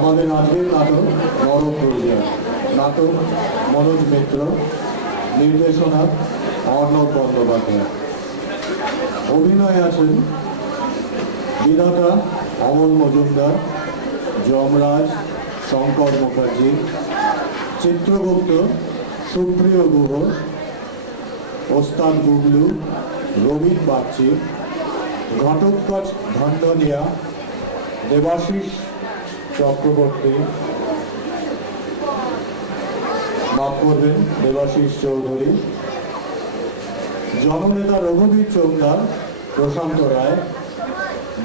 আমাদের আজকের নাটক নরক পরিচয়। নাটক মনোজ মিত্র, নির্দেশনা অর্ণব বন্দ্যোপাধ্যায়। অভিনয়ে আছেন বিধাতা অমল মজুমদার, যমরাজ শঙ্কর মুখার্জি, চিত্রগুপ্ত সুপ্রিয় গুহ, ওস্তাদ গুগলু রবীন বাগচি, ঘটোৎকচ ধন্ডনিয়া দেবাশিস চক্রবর্তী, মাফ করবেন দেবাশিস চৌধুরী, জননেতা রঘুবীর চৌধুরী, প্রশান্ত রায়,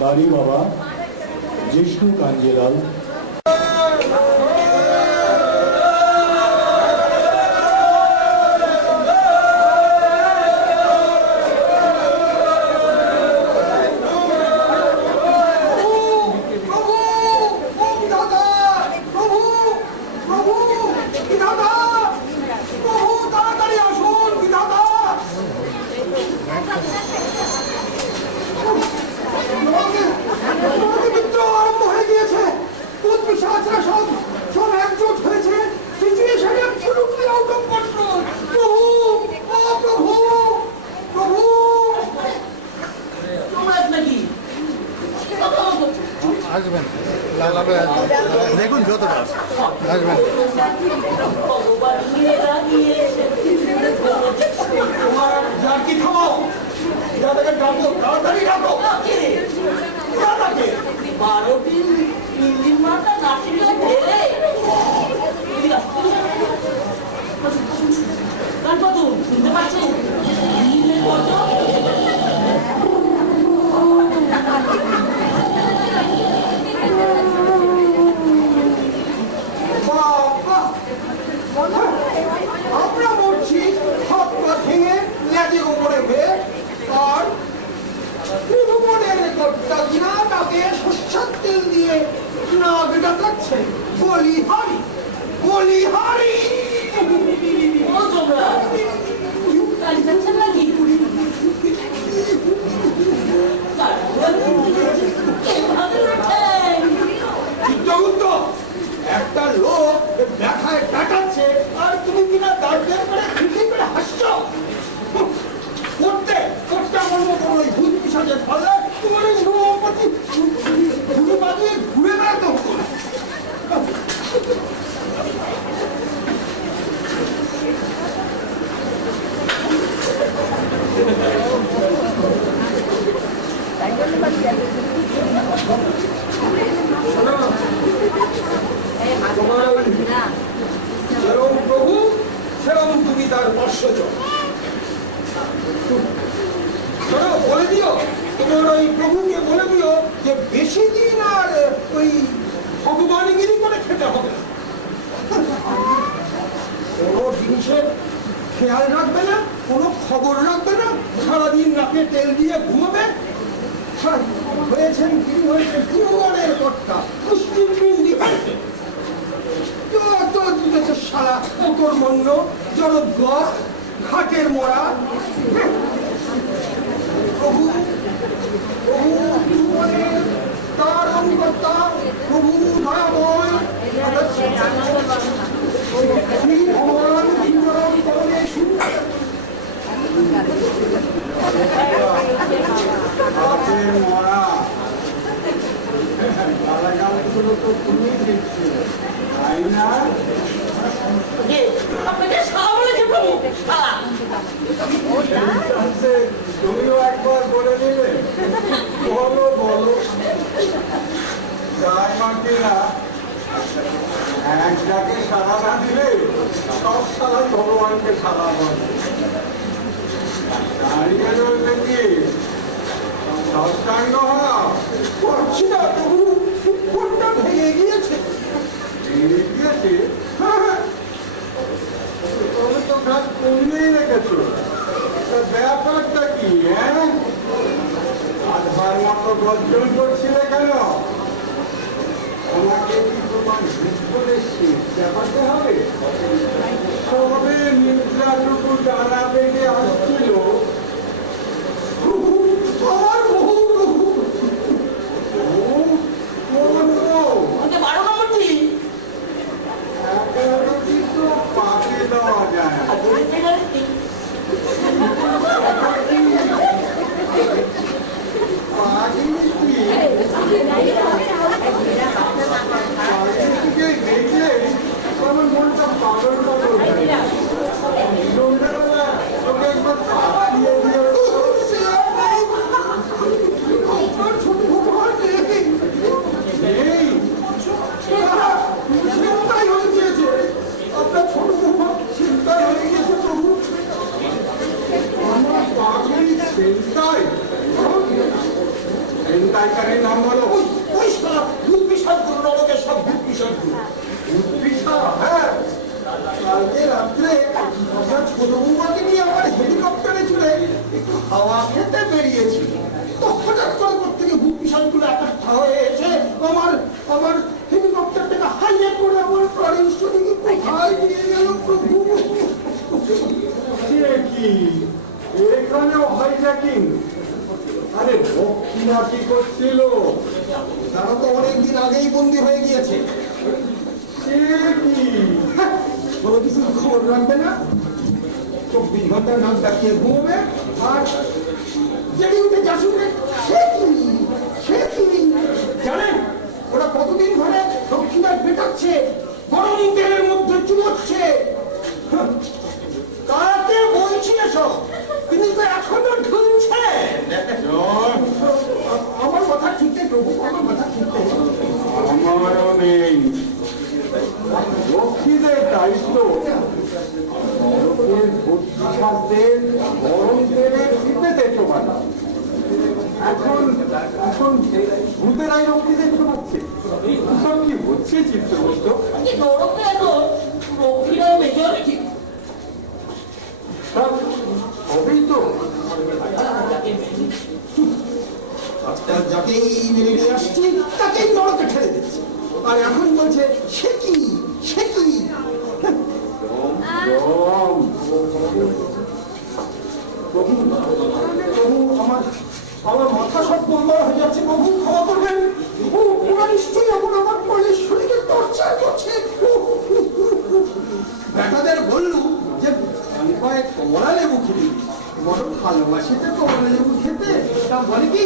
দাড়ি বাবা, জিষ্ণু কাঞ্জিলাল। আসবেন দেখুন যতটা আসবেন। শুনতে পাচ্ছেন? আমরা মরছি হাত পা ভেঙে লেজে উপরে হয়ে, আর ত্রিভুবনের কর্তা কিনা তাকে সর্ষের তেল দিয়ে নাক ডাকাচ্ছে। বলিহারি বলিহারি একটা লোক দেখায় ডাকাচ্ছে আর তুমি কিনা দাঁড়িয়ে করে খিল্লি করে হাসছো। করতে করতে আমার মতো ওই ভূত পিশাচের ফলে তোমার এই সম্পত্তি ঘুরে বাজিয়ে ঘুরে বেড়াতে হতো না। যেরকম প্রভু সেরকম তুমি তার বর্ষজ। বলে দিও তোমার ওই প্রভুকে বলে দিও যে বেশি দিন আর ওই ভগবানগিরি করে খেতে হবে না। কোনো জিনিসের খেয়াল রাখবে না, কোনো খবর রাখবে না, সারাদিন নাকে তেল দিয়ে ঘুমাবে। হয়েছেন তিনি হয়েছে ত্রিভুবনের কর্তা, মুসলিম পিন্ডি হয়েছে। যত দিতেছে সারা কুকুর মন্য জলদ্গর ঘাটের মোড়া। প্রভু প্রভু ত্রিভুবনের তার অঙ্গতা, প্রভু দয়াময় শ্রী ভগবান সুন্দরম করণে মরা গালাগালগুলো তো তুমি দেখছো, তাই না? তুমিও একবার বলে নিলে। বলো বলো না এক ডাকে সারা না দিলে সব সারা ভগবানকে সারা বলে। দাঁড়িয়ে রয়েছে কি সষ্টাঙ্গ হওয়া করছি না প্রভু, কোনটা ভেঙে গিয়েছে। ভেঙে গিয়েছে? তুমি তো ঘাট কমিয়েই রেখেছো, ব্যাপারটা কি? হ্যাঁ, আধার মতো গর্জন করছিলে কেন? ওনাকে কি তোমার বলে দেখাতে হবে? সবে নিদ্রাটুকু ডানা পেটে আসছিল, আমার বহু 12 নম্বর রাইটারের নাম বলো। ওই শালা ভূত পিশাচগুলো, নরকের সব ভূত পিশাচগুলো। ভূত পিশাচ? হ্যাঁ। কালকে রাত্রে আমরা ছোট বৌমাকে নিয়ে আমার হেলিকপ্টারে চড়ে একটু হাওয়া খেতে বেরিয়েছিল। তো হঠাৎ করে থেকে ভূত পিশাচগুলো একাঠা হয়ে এসে আমার হেলিকপ্টারটাকে হাইয়ে করে আমার প্রাণীর শরীরে কোথায় নিয়ে গেল প্রভু। কি এখানেও হাইজ্যাকিং? আরে ভক্তিরা কি করছিল? তারা তো অনেকদিন আগেই বন্দী হয়ে গিয়েছে। কোনো কিছু খবর রাখবে না, 24 ঘন্টা নাক ডাকিয়ে ঘুমবে, আর জেগে উঠে যা শুনবে সে কি জানেন? ওরা কতদিন ধরে দক্ষিণায় পেটাচ্ছে, গরম তেলের মধ্যে চুমোচ্ছে। কাকে বলছি এসব? তিনি তো এখনো ঢুকছে। আমার কথা ঠিক নেই প্রভু, আমার কথা ঠিক নেই। আমারও নেই। রক্ষীদের দায়িত্ব গরম তেলে চিপেতে চোবানো। এখন ভূতেরাই রক্ষীদের চোবাচ্ছে। সব কি হচ্ছে চিত্রগুপ্ত? নরকে এখন রক্ষীরাও মেজরিটি। হবেই তো। আজকাল যাকেই মেনে নিয়ে আসছি তাকেই নরকে ঠেলে দিচ্ছে, আর এখন বলছে সে কি। প্রভু আমার মাথা সব গোলমাল হয়ে যাচ্ছে, প্রভু ক্ষমা করবেন। ওরা নিশ্চয়ই এখন আমার পরের শরীরে টর্চার করছে। বেটাদের বললু যে কয়েক কমলা লেবু খেতে, বড় ভালোবাসিতে কমলা লেবু খেতে। তা বলে কি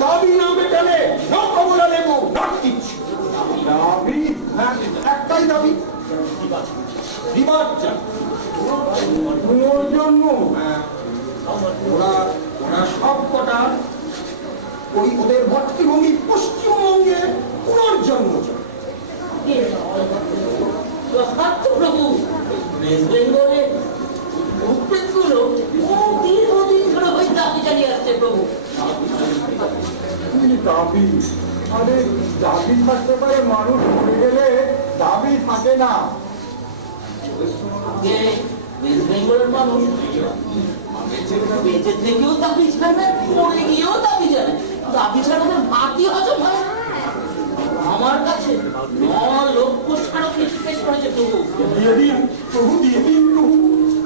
দাবি না মেটালে না কমলা লেবু নট কিছু। দাবি? হ্যাঁ, একটাই দাবি, পুনর্জন্ম। ওরা সব কটা ওই ওদের ভক্তিভূমি পশ্চিমবঙ্গে পুনর্জন্ম চায়। প্রভু ওয়েস্ট বেঙ্গলে ভূতগুলো দীর্ঘদিন ধরে ওই দাবি চালিয়ে আসছে প্রভু। দাবি? আরে দাবি থাকতে পারে, মানুষ মরে গেলে দাবি থাকে না। যে ওয়েস্ট বেঙ্গলের মানুষ বেঁচে থেকেও দাবি জানে, মরে গিয়েও দাবি জানে। দাবি ছাড়া ওদের ভাতই হজম হয়। আমার কাছে 9 লক্ষ স্মারকী পেশ করেছে প্রভু। দিয়ে দিন প্রভু, দিয়ে দিন প্রভু,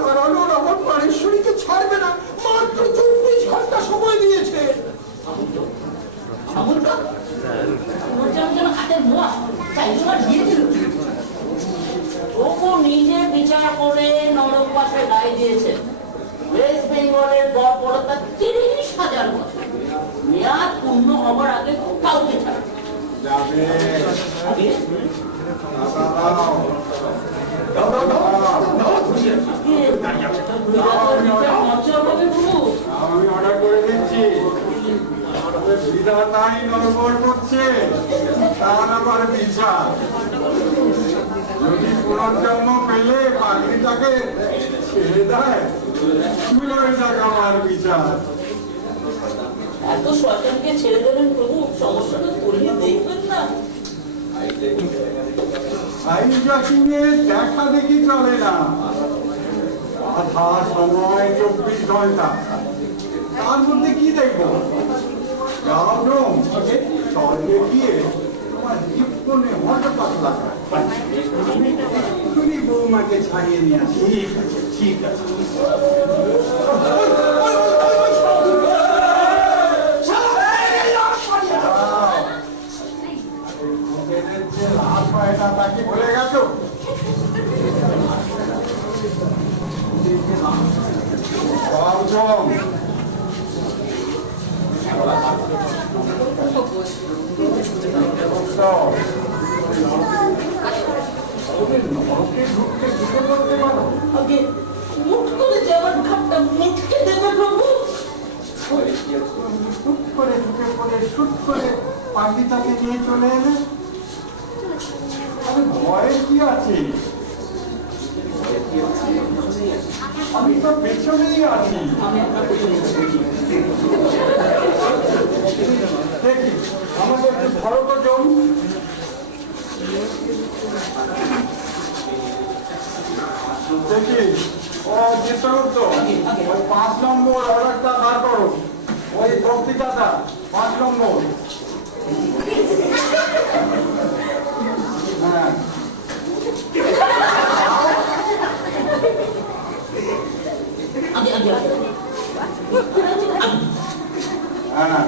কারণ ওরা আমার প্রাণেশ্বরীকে ছাড়বে না। মাত্র 24 ঘন্টা সময় দিয়েছে। হাতের মোয়া তাই তোমার দিয়েছিল। ওকে নিজে বিচার করে নরকবাসে রায় দিয়েছে। ওয়েস্ট বেঙ্গলের গড়পড়তা 30,000 বছর মেয়াদ পূর্ণ হবার আগে কাউকে ছাড়া যাবে। আমি অর্ডার করে দিচ্ছি। বিধাতাই নরবর করছে, তার আবার বিচার। যদি পুনর্জন্ম পেলে পাখিটাকে ছেড়ে দেয়, হয়ে যাক আমার বিচার। এত শয়তানকে ছেড়ে দেবেন প্রভু, সমস্যাটা করিয়ে দেখবেন না। দেখা দেখি চলে না। আধা সময় 24 ঘন্টা, তার মধ্যে কি দেখবো? স্বর্গে গিয়ে তোমার জীবনে হঠাৎ পাতলা তুমি বৌমাকে ছাড়িয়ে নিয়ে আসি। ঠিক আছে। লাভ হয় না তাকে বলে গেছো। আগে মুঠ করে যাওয়ার ঘাটটা মুঠকে দেবে প্রভু। শুট করে ঢুকে পড়ে শুট করে পাখিটাকে নিয়ে চলে এলে। আমি ভয়ে কি আছে? আমি তো পেছনেই আছি। আমি আপনার ওই 5 নম্বর অর্ডারটা বার করো, ওই বক্তৃতাটা 5 নম্বর। হ্যাঁ হ্যাঁ,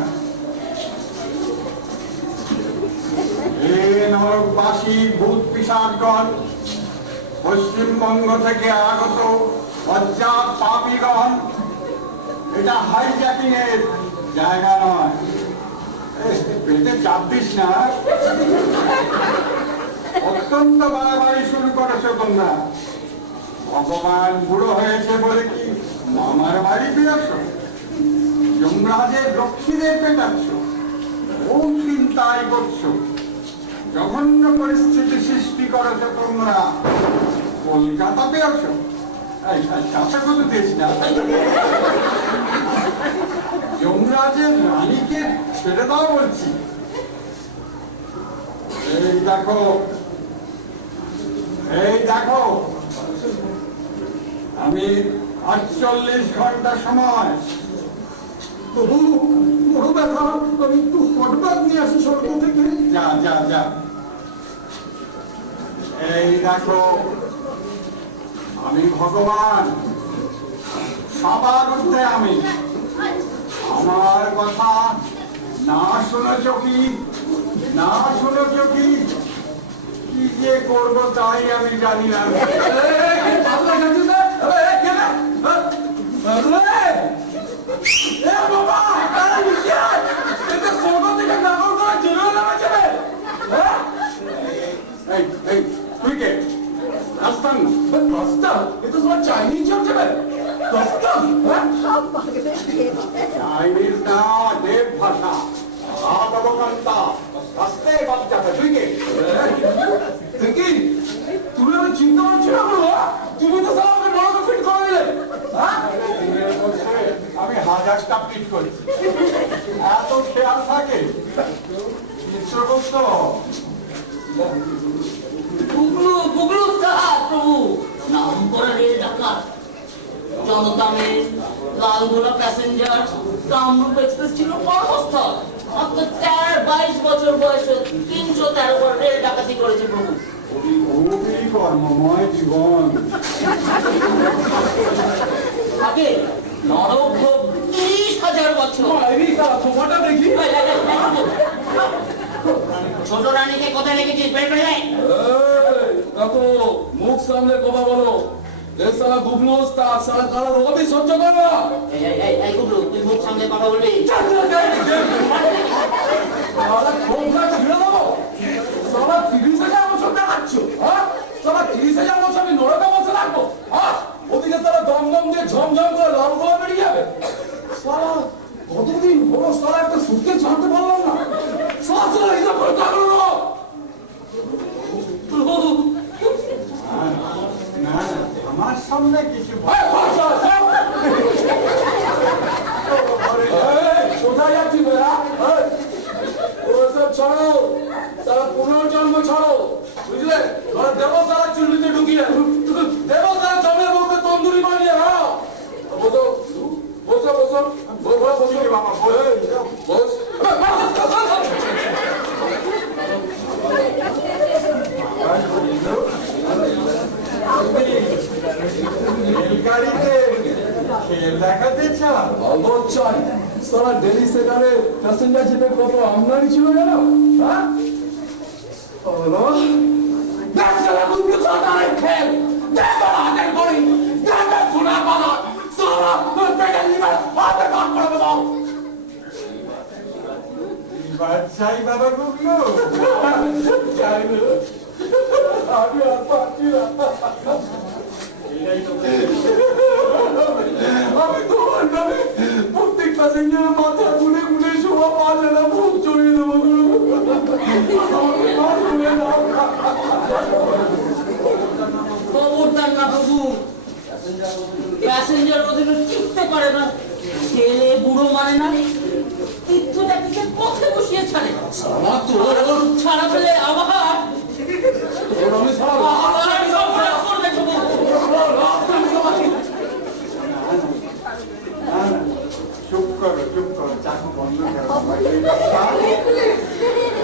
নরকবাসী ভূত পিশাচগণ, পশ্চিমবঙ্গ থেকে আগত অজ্ঞাত পাপীগণ, এটা হাইজ্যাকিং এর জায়গা নয়। পেটে চাপ দিস না, অত্যন্ত বাড়াবাড়ি শুরু করেছো তোমরা। ভগবান বুড়ো হয়েছে বলে কি মামার বাড়ি ফিরেছ? যমরাজের লক্ষ্মীদের পেটাচ্ছ, ও চিন্তাই করছো। জঘন্য পরিস্থিতি সৃষ্টি করেছো তোমরা, কলকাতাতে আছো। চাষা কত দিস না, যমরাজের রানীকে ছেড়ে দাও বলছি। এই দেখো, এই দেখো, আমি 48 ঘন্টা সময়। প্রভু, বড় ব্যথা, আমি একটু হটবাগ নিয়ে আসি স্বর্গ থেকে। যা যা যা। এই দেখো, আমি ভগবান, সবার মধ্যে আমি। আমার কথা না শুনেছ কি, না শুনেছ কি, কি যে করবো তাই আমি জানি না। তুই কে? রাস্তান রাস্তান, এ তো তোমার চাইনিজ চলছে। চাইনিজ না, দেব ভাষা, অবকান্তা, রাস্তে বাচ্চাটা। তুই কে? তুমি আমি চিন্তা করছি না, তুমি তো সব আমাকে নরকে ফিট করে দিলে। আমি 1000টা পিট করছি, এত খেয়াল থাকে চিত্রগুপ্ত। গুগলু সাহাব প্রভু, নাম করা রেল ডাকাত, Janata mail, Lalgola passenger, Kamrup express ছিল কর্মস্থল। মাত্র 22 বছর বয়সে 313 বার রেল ডাকাতি করেছে প্রভু। খুবই কর্মময় জীবন। আগে নরক 30,000 বছর। দেখি ছোট রানীকে কোথায় রেখেছিস? বের করে দেয়। মুখ সামনে কথা বলো। সালা গুগলো সালা কারো রোগই সহ্য করো না। এই গুগলু, তুই মুখ সামনে কথা বলবি। সালা 30,000 বছর দেখাচ্ছ, সালা 30,000 বছর আমি নরকে বসে রাখবো। ওদিকে সালা দমদম দিয়ে ঝমঝম করে লাল গোলা বেরিয়ে যাবে। সালা কতদিন হলো সালা একটা সুখে ছাড়তে পারলাম না। সালা সালা হিসাব করে টাকা না, না আমার সামনে কিছু কোথায় যাচ্ছি বেড়া? ওসব ছাড়ো, তারা পুনর্জন্ম ছাড়ো, বুঝলে? ওরা দেবো তারা চুল্লিতে ঢুকিয়ে, দেবো তারা জমের মধ্যে তন্দুরি বানিয়ে। হ্যাঁ বসো বসো বসো বসো বাবা, বস। গাড়িতে খেল দেখাতে চাও? চাই সারা ডেলি সেখানে প্যাসেঞ্জার জিপে কত আমদানি ছিল জানো? হ্যাঁ বলো, বাচ্চাই বাবা গুগলো, আমি আর পারছি না। আমি তোমার নামে প্রত্যেক প্যাসেঞ্জারের মাথা গুনে গুনে শোভা 5,000 ভোগ চড়িয়ে দেবো। খবরদার না প্রভু, প্যাসেঞ্জার ওদের চিনতে পারে না। ছেলে বুড়ো মানে না, তীর্থটাকে পথে বসিয়ে ছাড়ে। ছাড়া পেলে আবার আমি সারা করবে প্রভু।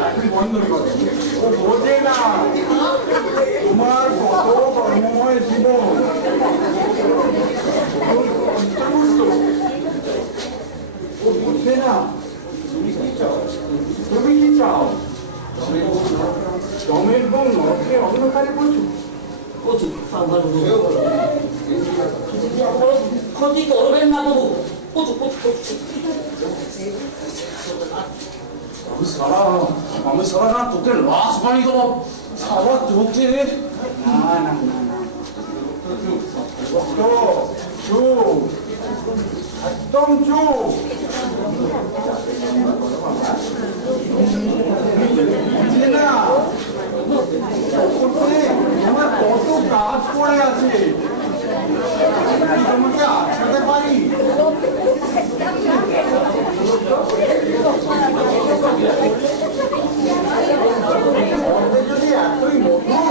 এখন বন্ধ করো, ও বোঝে না তোমার কত কর্মময় জীবন। ও বুঝছে না তুমি কি চাও, তুমি কি চাও? দমের বোন নরকে অন্ধকারে পড়ছো। প্রচুর সাবধান ক্ষতি করবেন না বাবু। প্রচুর আমি সারা না তোকে লাশ বানিয়ে দেবো সারা তোকে। না না না না, চুপ, একদম চুপ। বুঝলে না আমার কত কাজ পড়ে আছে, আমি তোমাকে আটকাতে পারি? যদি এতই মধুর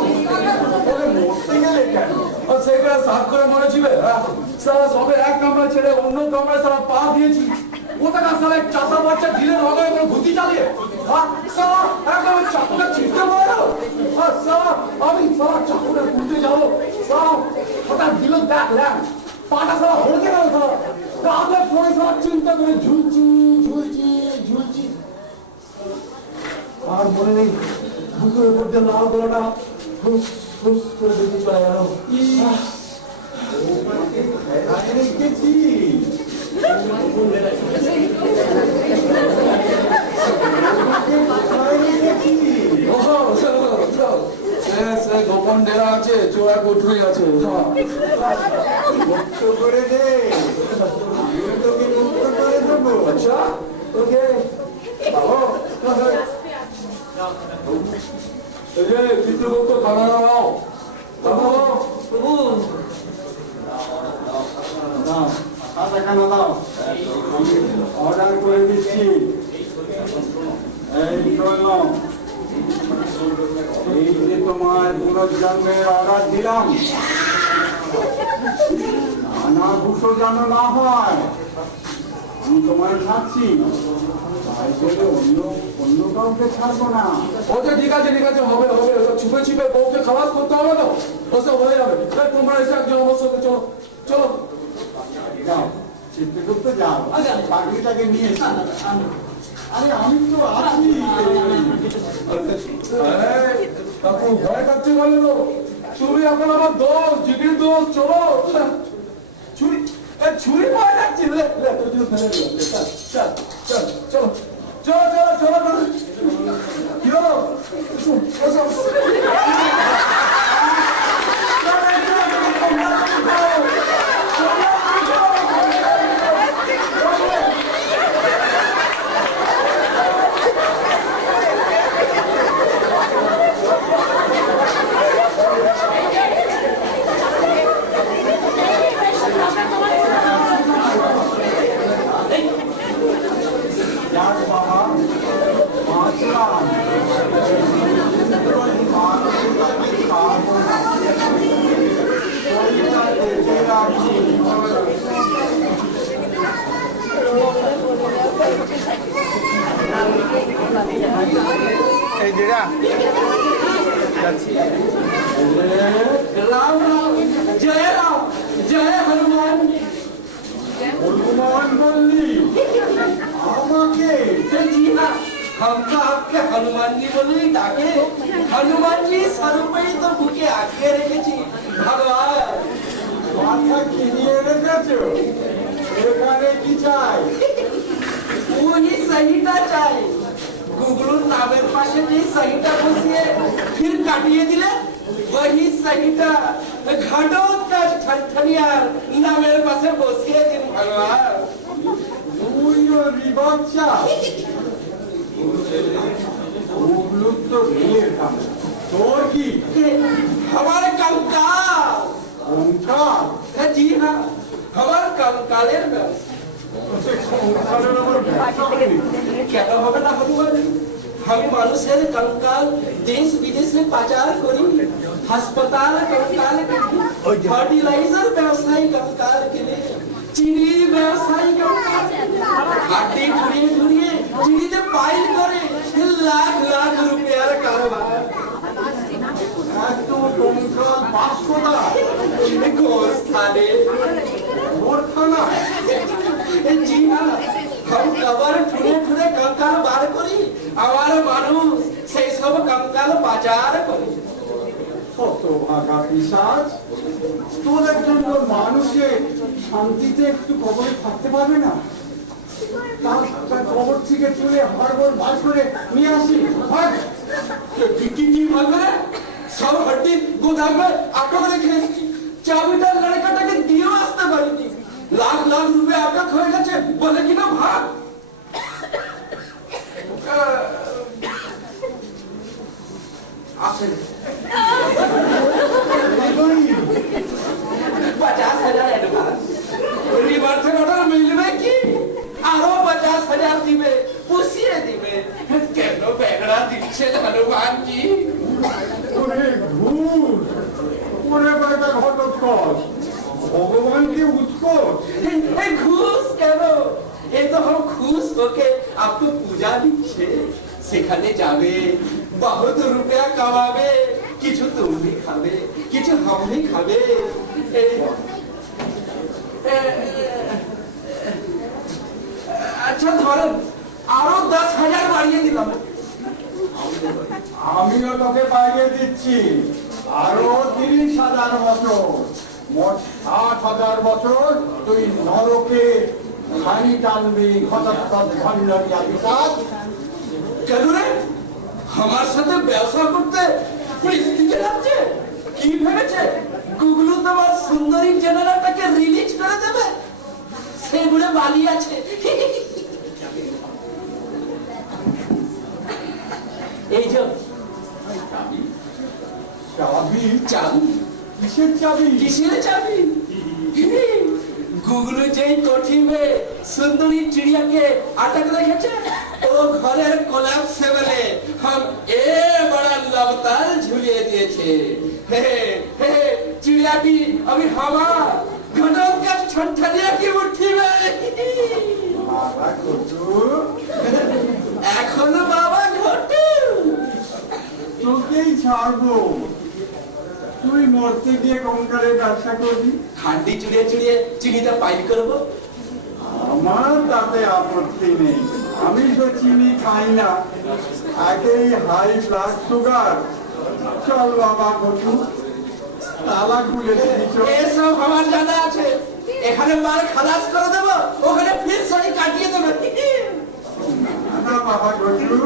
তাহলে মরতে গেলে কেন? সেখানে সাত করে মরেছিবে সারা সবে এক কামরা ছেড়ে অন্য কামরায় সারা পা দিয়েছি। ওটাকা সারা এক চাষা বাচ্চা ঢিলে রঙে করে ঘুতি চালিয়ে সারা একদম চাকুটা ছিটকে পড়ে গেল। আর সারা আমি সারা চাকুটা ঘুরতে যাবো, সারা হঠাৎ দিল দেখলাম পাটা সারা হলকে গেল। সারা কাঁধে পড়ে সারা চিন্তা করে ঝুলছি ঝুলছি ঝুলছি। আর মনে নেই বুকের উপর দিয়ে লাল গলাটা ফুস ফুস করে বেরিয়ে চলে গেল। দেখেছি গোপন ডেরা আছে, চোরা কোঠরি আছে। মুক্ত করে দে, আমি তোকে মুক্ত করে দেবো। আচ্ছা ওকে পিতৃভক্ত খানা দাও প্রভু খাতাখানা দাও, অর্ডার করে দিচ্ছি। এই শোনো, এই যে তোমার পুনর্জন্মের অর্ডার দিলাম, নানা ভূষো যেন না হয়, আমি তোমায় ছাড়ছি, তাই বলে অন্য কাউকে ছাড়বো না। ওকে ঠিক আছে হবে হবে। ছুপে ছুপে বউকে খালাস করতে হবে তো, ওসব হয়ে যাবে। তোমরা এসে একজন আমার সাথে চলো চলো যাও, চিত্রগুপ্ত যাও, পাগড়িটাকে নিয়ে এসো। আরে আমি তো আছি। আপনি ভয় কাটছে বলে তো ছুরি এখন আমার দোষ, জিগির দোষ। চলো ছুরি ছুরি ভয় যাচ্ছি। তোর জন্য ফেলে দিলাম। চল চল চলো চলো চলো চলো কি হলো? যাক বাবা, বাঁচলাম। খাবো না, শরীরটা দেখে রাখছি। এই যেটা যাচ্ছি। রাম রাম জয় হনুমান। হনুমান বললি আমাকে? जी हाँ, हम तो आपके हनुमान जी बोले डाके। हनुमान जी स्वरूप ही तो भूखे आके রেখেছি भगवान। মাথা কিনিয়ে রেখেছো? এখানে কি চাই? वही सहीटा চাই। গুগলুর নামের পাশে যে সहीटा বসিয়ে फिर কাটিয়ে দিলে वही सहीटा ঘাটক ঠঠনিয়ার নামের পাশে বসিয়ে দিন ভগবান। তুইও রিবাচ্চা, ওগুলো তো রেলের কাম, তোর কি? हमारे कंकाल। সংসার? जी हाँ, हमारे कंकालेर में সংসারের আমার ব্যবসা করি। কেন হবে না হনুমান? আমি মানুষের কঙ্কাল দেশ বিদেশে পাচার করি, হাসপাতাল কঙ্কাল কিনি, ফার্টিলাইজার ব্যবসায়ী কঙ্কাল কিনে, চিনির ব্যবসায়ী কঙ্কাল, হাড্ডি ঘুরিয়ে ঘুরিয়ে চিনিতে जी हाँ, हम कबर ठुरे ठुरे कंकाल बार करी আমার মানুষ সেই সব कंकाल বাজার করে কত ভাগা পিশাচ, তোদের জন্য মানুষে শান্তিতে একটু কবরে থাকতে পারবে না? তার কবর থেকে তুলে হাড়গোড় বার করে নিয়ে আসি। ভাগ। কি বলবে? সব হड्डी গোদাম में আটক রেখে এসেছি, চাবিটা লড়কাটাকে দিয়েও আসতে পারিনি। লাখ লাখ রুপে আটক হয়ে গেছে বলে কিনা ভাগ। আসেন 50,000 অ্যাডভান্স, রিভার্সের অর্ডার মিলবে কি? আরো 50,000 দিবে, পুষিয়ে দিবে। কেন বেগড়া দিচ্ছে হনুমানজি? ওরে ঘুষ, ওরে বেটা ঘটোৎকচ, ভগবানকে উৎকট। এই ঘুষ কেন? এই তো हम खुश होके आपको पूजा দিচ্ছে, সেখানে যাবে, बहुत रुपया কামাবে, কিছু তুমি খাবে, কিছু আমি খাবে। আচ্ছা ধরেন আরো 10,000 বাড়িয়ে দিলাম। আমিও তোকে পাইয়ে দিচ্ছি আরো 30,000 বছর, মোট 60,000 বছর তুই নরকে খানি টানবি। ঘটোৎকচ ভণ্ডারিয়া পিশাচ। কেন রে? আমার সাথে ব্যবসা করতে পরিস্থিতি লাগছে? কি ভেবেছে গুগলু তোমার সুন্দরী জেনারেলটাকে রিলিজ করে দেবে? সেগুলো বালি আছে। এই যে চাবি? চাবি। কিসের চাবি? किसने चाबी? गुगलू যেই কঠিবে সুন্দরী চিড়িয়া के अटक রেখেছে, ও ঘরের কোলাপসেবলে हम ए बड़ा लवताल ঝুলিয়ে দিয়েছে। হে হে চিড়িয়াটি আমি আমার ঘটকের ছটছটিয়া কি উঠিবে। বাবা ঘটু, এখনো বাবা ঘটু তোকেই ছাড়বো। তুই মরতে গিয়ে কঙ্কালের ব্যবসা করবি, হাড্ডি চুড়িয়ে চুড়িয়ে চিনিটা পাইল করবো। আমার তাতে আপত্তি নেই। আমি তো চিনি খাই না, একেই হাই ব্লাড সুগার। চল বাবা ঘটু, তালা খুলে দিচ্ছ। এসব আমার জানা আছে, এখানে মাল খালাস করে দেবো, ওখানে ফির সরি কাটিয়ে দেবো। না বাবা ঘটু,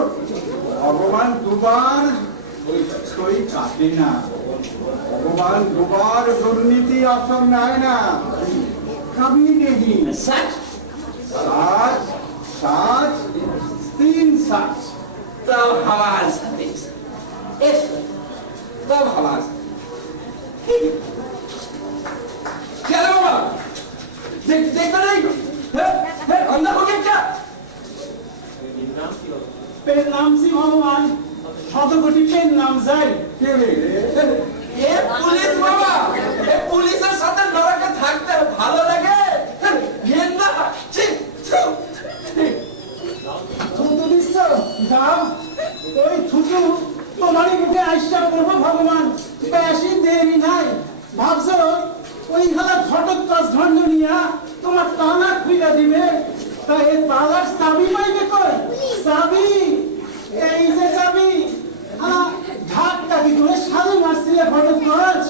ভগবান দুবার সই কাটে না। ভগবান দুবার দুর্নীতি আসন নেয় না। কবি নেই सच साच साच 3 साच। तब हमारे सर्विस, तब हमारे क्या रे बाबा, देखता नहीं? अंदर हो गया क्या? পেন নাম সি ভগবান, শতকোটি পেন নাম যাই। কে রে? ये पुलिस बाबा, ये पुलिसের সাথে লড়াকে থাকতে ভালো লাগে? ঘেন্না ছি ছি। থুতু দিচ্ছ দাও, ওই থুতু তোমারই মুখে আইসা করবো ভগবান। বেশি দেরি নাই, ভাবছো ওই হালা ঘটোৎকচ ঝন্ডনিয়া তোমার তালা খুইলা দিবে। তা এই তালার চাবি পাইবে কই? চাবি এই যে চাবি। ধাক্কা দি তুমি সাধু মারছিলে ঘটোৎকচ,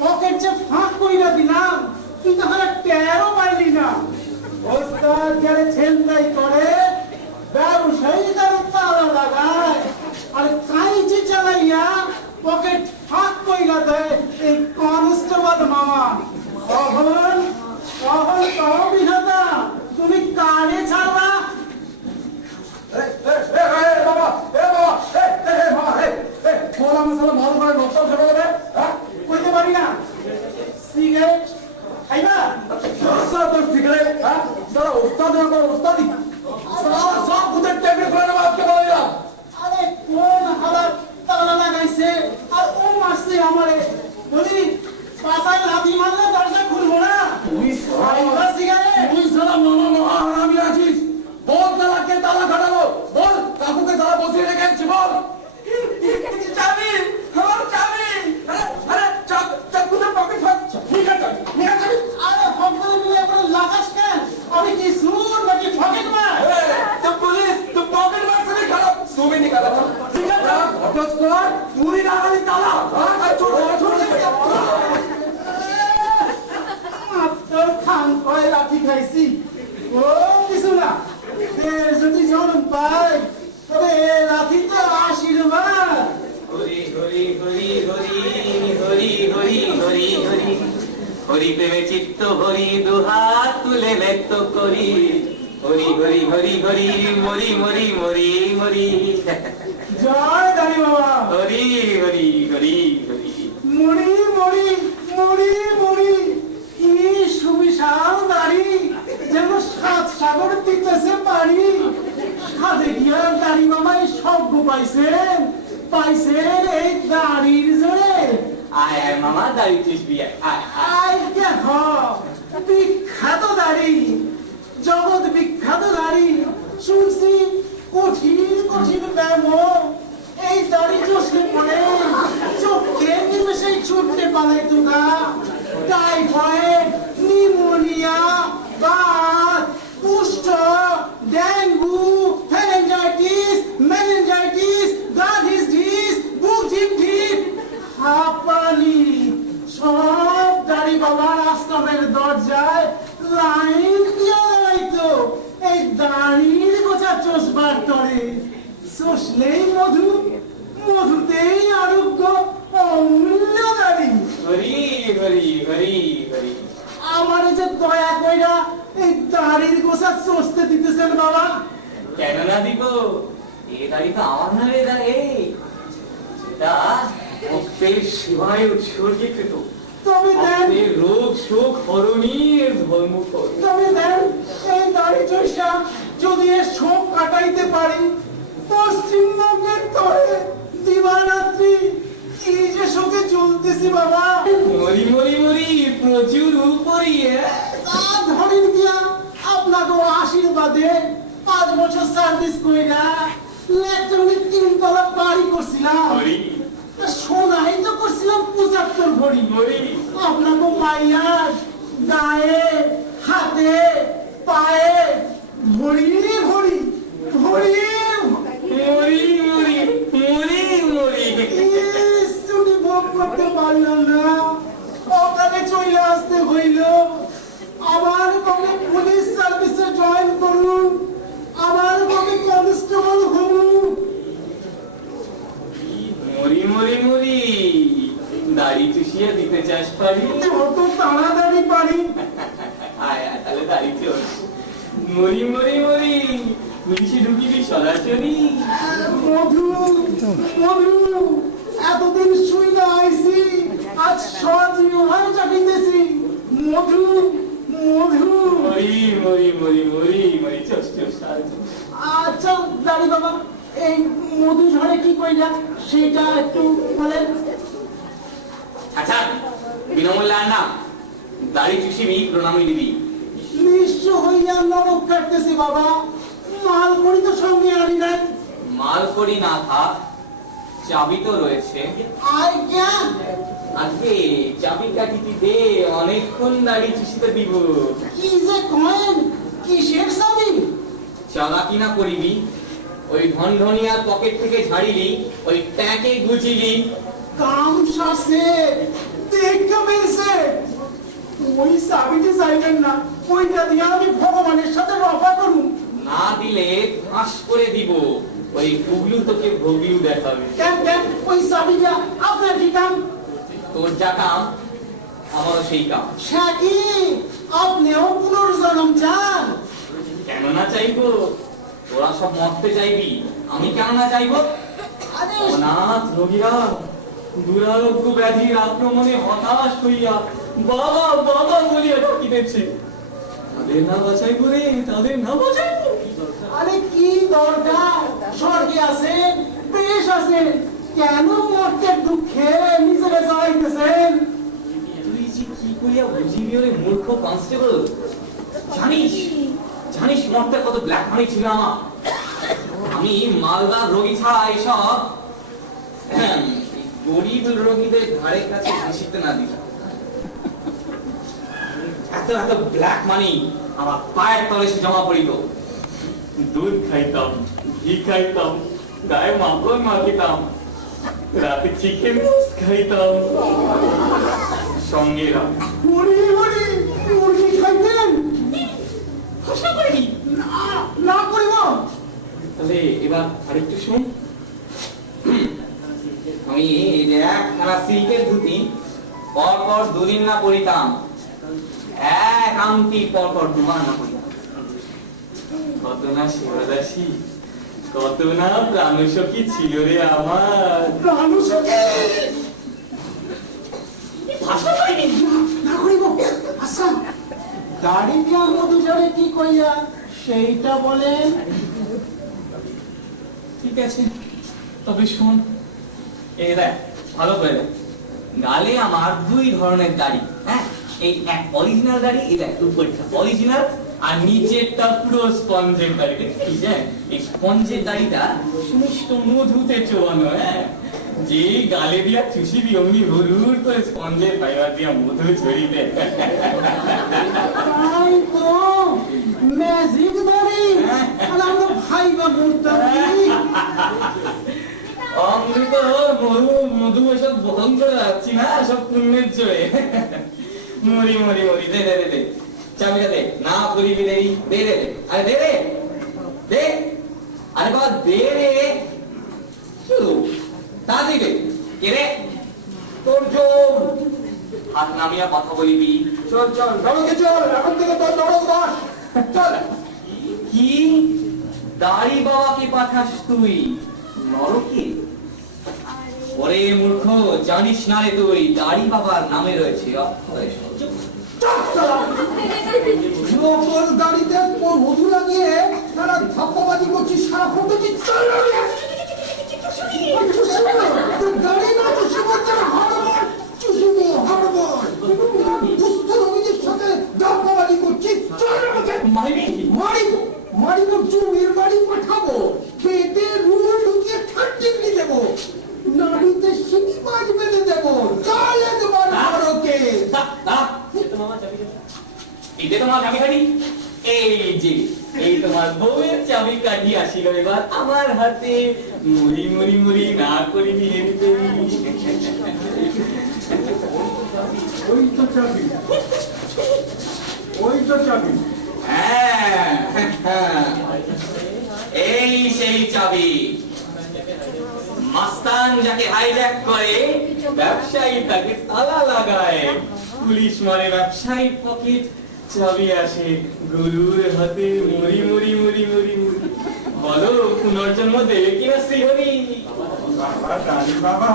পকেট যে ফাঁক কইরা দিলাম, তুই তো হালা টেরও পাইলি না। ওস্তাদ যারা ছেনতাই করে, ব্যবসায়ী যারা তালা লাগায়, আর কাইচি চালাইয়া পকেট ফাঁক কইরা দেয় এই কনস্টেবল মামা। কখন কখন কহ বিধাতা, তুমি কানে ছাড়বা? কইতে পারি না। সিগারেট খাইবা? সিগারেট সারা ওস্তাদের উপর ওস্তাদি, সব ভূতের টেবিল করে নেবো আজকে বলে দিলাম। আরে কোন হালাত তালা লাগাইছে আর ও মারছে আমারে। বলি পাতায় লাথি মারলে দরজা খুলবো না। খাইবা সিগারেট? তুই সারা মহারামি আছিস, বল তালাকে তালা খাটালো, বল কাকুকে তালা বসিয়ে রেখে এসছি, বল। চাবি, আমার চাবি। আরে চাকুতে পকেট ফাঁক, ঠিক আছে, আরে ভক্তদের মিলে লাগাস কেন? আমি কি শুন টোস কর, তুই লাগালি তালা। তোর খান কয় লাঠি খাইছি ও কিছু না দেশ যদি জন্ম পায় তবে এ লাঠি তো আশীর্বাদ। হরি হরি হরি হরি হরি হরি হরি হরি হরি প্রেমে চিত্ত হরি দুহাত তুলে ব্যক্ত করি হরি হরি হরি হরি মরি মরি মরি মরি জয় দানি বাবা। হরি হরি হরি হরি মরি মরি মরি মরি কি সুবিশাল দাড়ি যেন সাত সাগর দিতেছে পানি। সাধে গিয়া দাড়ি মামাই সব পাইছেন পাইছেন এই দাড়ির জোরে। আয় আয় মামা দাড়ি চিসবি আয় আয় আই দেখো বিখ্যাত দাড়ি জগৎ বিখ্যাত দাড়ি শুনছি কঠিন কঠিন ব্যায়াম এই দাড়ি চষলে পড়ে চোখে নিমেষে ছুটতে পারে তোরা টাইফয়েড নিউমোনিয়া বাত কুষ্ঠ ডেঙ্গু ফ্যারেঞ্জাইটিস মেনিনজাইটিস গ্রাভিটিস বুক ঝিমঝিম হাঁপানি সব দাড়ি বাবার আশ্রমের দরজায় লাইন দিয়ে দাঁড়াইতো এই দাড়ির গোছা চষবার তরে। চষলেই মধু মধুতেই আরোগ্য অমূল্য দাড়ি। হরি হরি হরি হরি আমার যে দয়া কইরা এই দাড়ির গোছা চষতে দিতেছেন বাবা। কেন না দিব এ দাড়ি তো আমার নামে দাঁড়ে এটা ভক্তের সেবায় উৎসর্গীকৃত তবে দেন ভক্তের রোগ শোক হরণীর ধর্ম কর তবে দেন এই দাড়ি চষা যদি এর শোক কাটাইতে পারি পশ্চিমবঙ্গের তরে দিবারাত্রি কি যে শোকে চলতেছি বাবা। মরি মরি মরি প্রচুর উপরি ধরেন দিয়া আপনাকে আশীর্বাদে 5 বছর সার্ভিস কইরা ইলেকট্রনিক 3 তলা বাড়ি করছিলাম। হরি সোনাই তো করছিলাম 75 ভরি। হরি আপনাকে পাইয়ার গায়ে হাতে পায়ে ভরি ভরি ভরি মরি মরি মরি মরি ছুটি ভোগ করতে পারলাম না ওখানে চলে আসতে হইল। আবার কবে পুলিশ সার্ভিসে জয়েন করুন আবার কবে কনস্টেবল হবুন। মরি মরি মরি দাড়ি চুষিয়ে দিতে চাস পারি যত তাড়াতাড়ি পারি। আয় আয় তাহলে দাড়ি চল মরি মরি মরি পুলিশে ঢুকিবি সরাসরি মধু মধু এতদিন শুই না আইছি আজ সজীব হয়ে চাপিতেছি মধু মধু। মরি মরি মরি মরি মরি চস চস আচ্ছা দাদি বাবা এই মধু ঝড়ে কি কইলা সেটা একটু বলেন। আচ্ছা বিনামূল্যে আর না দাড়ি চুষিবি প্রণামী দিবি নিঃস্ব হইয়া নরক কাটতেছি বাবা মাল করি তো সঙ্গে আনি নাই। মাল করি না থাক চাবি তো রয়েছে আই জ্ঞান আজকে চাবি কাটিটি দে অনেকক্ষণ দাড়ি চুষিতে দিব কি যে কয়েন কিসের চাবি। চালাকি না করিবি ওই ধনধনিয়ার পকেট থেকে ঝাড়িলি ওই ট্যাঁকে গুছিলি কাম শাসে দেখা পেয়েছে ওই চাবিটি চাইবেন না ওইটা দিয়ে আমি ভগবানের সাথে রফা করুন। না দিলে ফাঁস করে দিব ওই গুগলু তোকে ভগলু দেখাবে কেন কেন ওই চাবিটা আপনার কি কাম। তোর যা কাম আমারও সেই কাম সাকি আপনিও পুনর্জন্ম চান। কেন না চাইবো তোরা সব মরতে চাইবি আমি কেন না চাইবো আরে অনাথ রোগীরা দুরারোগ্য ব্যাধির আক্রমণে হতাশ হইয়া বাবা বাবা বলিয়া ডাকিতেছে তাদের না বাঁচাই করে তাদের না বাঁচাই আরে কি দরকার স্বর্গে আছেন বেশ আছেন কেন মরতে দুঃখে নিজেরা জ্বালাইতেছেন। তুই যে কি করিয়া বুঝিবি ওরে মূর্খ কনস্টেবল জানিস জানিস মরতে কত ব্ল্যাক মানি ছিল আমার আমি মালদার রোগী ছাড়া এইসব গরিব রোগীদের ঘাড়ের কাছে ঘুষিতে না দিতাম এত এত ব্ল্যাক মানি আমার পায়ের তলে এসে জমা পড়িত দুধ খাইতাম ঘি খাইতাম গায়ে মাখন মাখিতাম রাতে চিকেন রোস্ট খাইতাম সঙ্গে মুরগি খাইতেন? প্রশ্ন করিনি। না করিব। তাহলে এবার আরেকটু শুন। আমি একখানা সিল্কের ধুতি পরপর 2 দিন না পরিতাম, এক আংটি পরপর 2 বার না পরিতাম। কত না শিবদাসী, কত না প্রাণসখী ছিল রে আমার। প্রাণসখী ভাষা করিনি। না করিব। আচ্ছা, দাড়িটা মধুচরে কি কইয়া সেইটা বলেন। ঠিক আছে, তবে শোন, এই দেখ ভালো করে দেখ, গালে আমার 2 ধরনের দাড়ি। হ্যাঁ, এই এক অরিজিনাল দাড়ি, এই দেখ উপরটা অরিজিনাল, আর নিচেরটা পুরো স্পঞ্জের দাড়ি। দেখছিস? হ্যাঁ, এই স্পঞ্জের দাড়িটা সুমিষ্ট মধুতে চোয়ানো। হ্যাঁ, যে গালে দিয়া চুষিবি অমনি হুড় করে স্পঞ্জের ফাইবার দিয়া মধু ছড়িতে। তাই তো ম্যাজিক দাড়ি। আর আমরা ভাইবা বলতাম কি? অমৃত মধু মধু এসব বহন করে যাচ্ছি না, সব পুণ্যের জোরে। মরি মরি মরি, দে দে দে, চাবিটা দে, না করিবি দেরি, দে দে দে, আরে দে দে দে, আরে বাবা দে রে, তাড়াতাড়ি দে। কে রে? তোর জোর। হাত নামিয়া কথা বলিবি। চল চল, নরকে চল, এখন থেকে তোর নরক বাস। চল। কি দাড়ি বাবাকে পাঠাস তুই নরকে? ওরে মূর্খ, জানিস না রে তুই দাড়ি বাবার নামে রয়েছে অক্ষয় সূর্য। নকল দাড়িতে মধু লাগিয়ে সারা ধাপ্পাবাজি করছিস, সারা ফটোছি। দাড়ি না চুষে করছে হরবর, চুষুনি হরবর। দুস্থ রোগীদের সাথে ধাপ্পাবাজি করছিস। মারিব, জমির বাড়ি পাঠাবো, পেটে রুল ঢুকিয়ে ঠান্ডি দেবো, নাড়িতে সিঁড়ি মাছ বেঁধে দেবো। চল একবার নরকে। এই যে তোমার চাবি কাঠি, এই যে এই তোমার বউয়ের চাবি কাঠি আসিল এবার আমার হাতে। মুড়ি মুড়ি মুড়ি না করিবি এমনি। ওই তো চাবি, ওই তো চাবি। হ্যাঁ, এই সেই চাবি। মাস্তান যাকে হাইজ্যাক করে, ব্যবসায়ী তাকে তালা লাগায়। পুলিশ মারে ব্যবসায়ীর পকেট, চাবি আসে গরুর হাতে। মুড়ি মুড়ি মুড়ি মুড়ি মুড়ি। বলো পুনর্জন্ম দেবে কিনা শ্রীহরি? বাবা দাঁড়ি বাবা,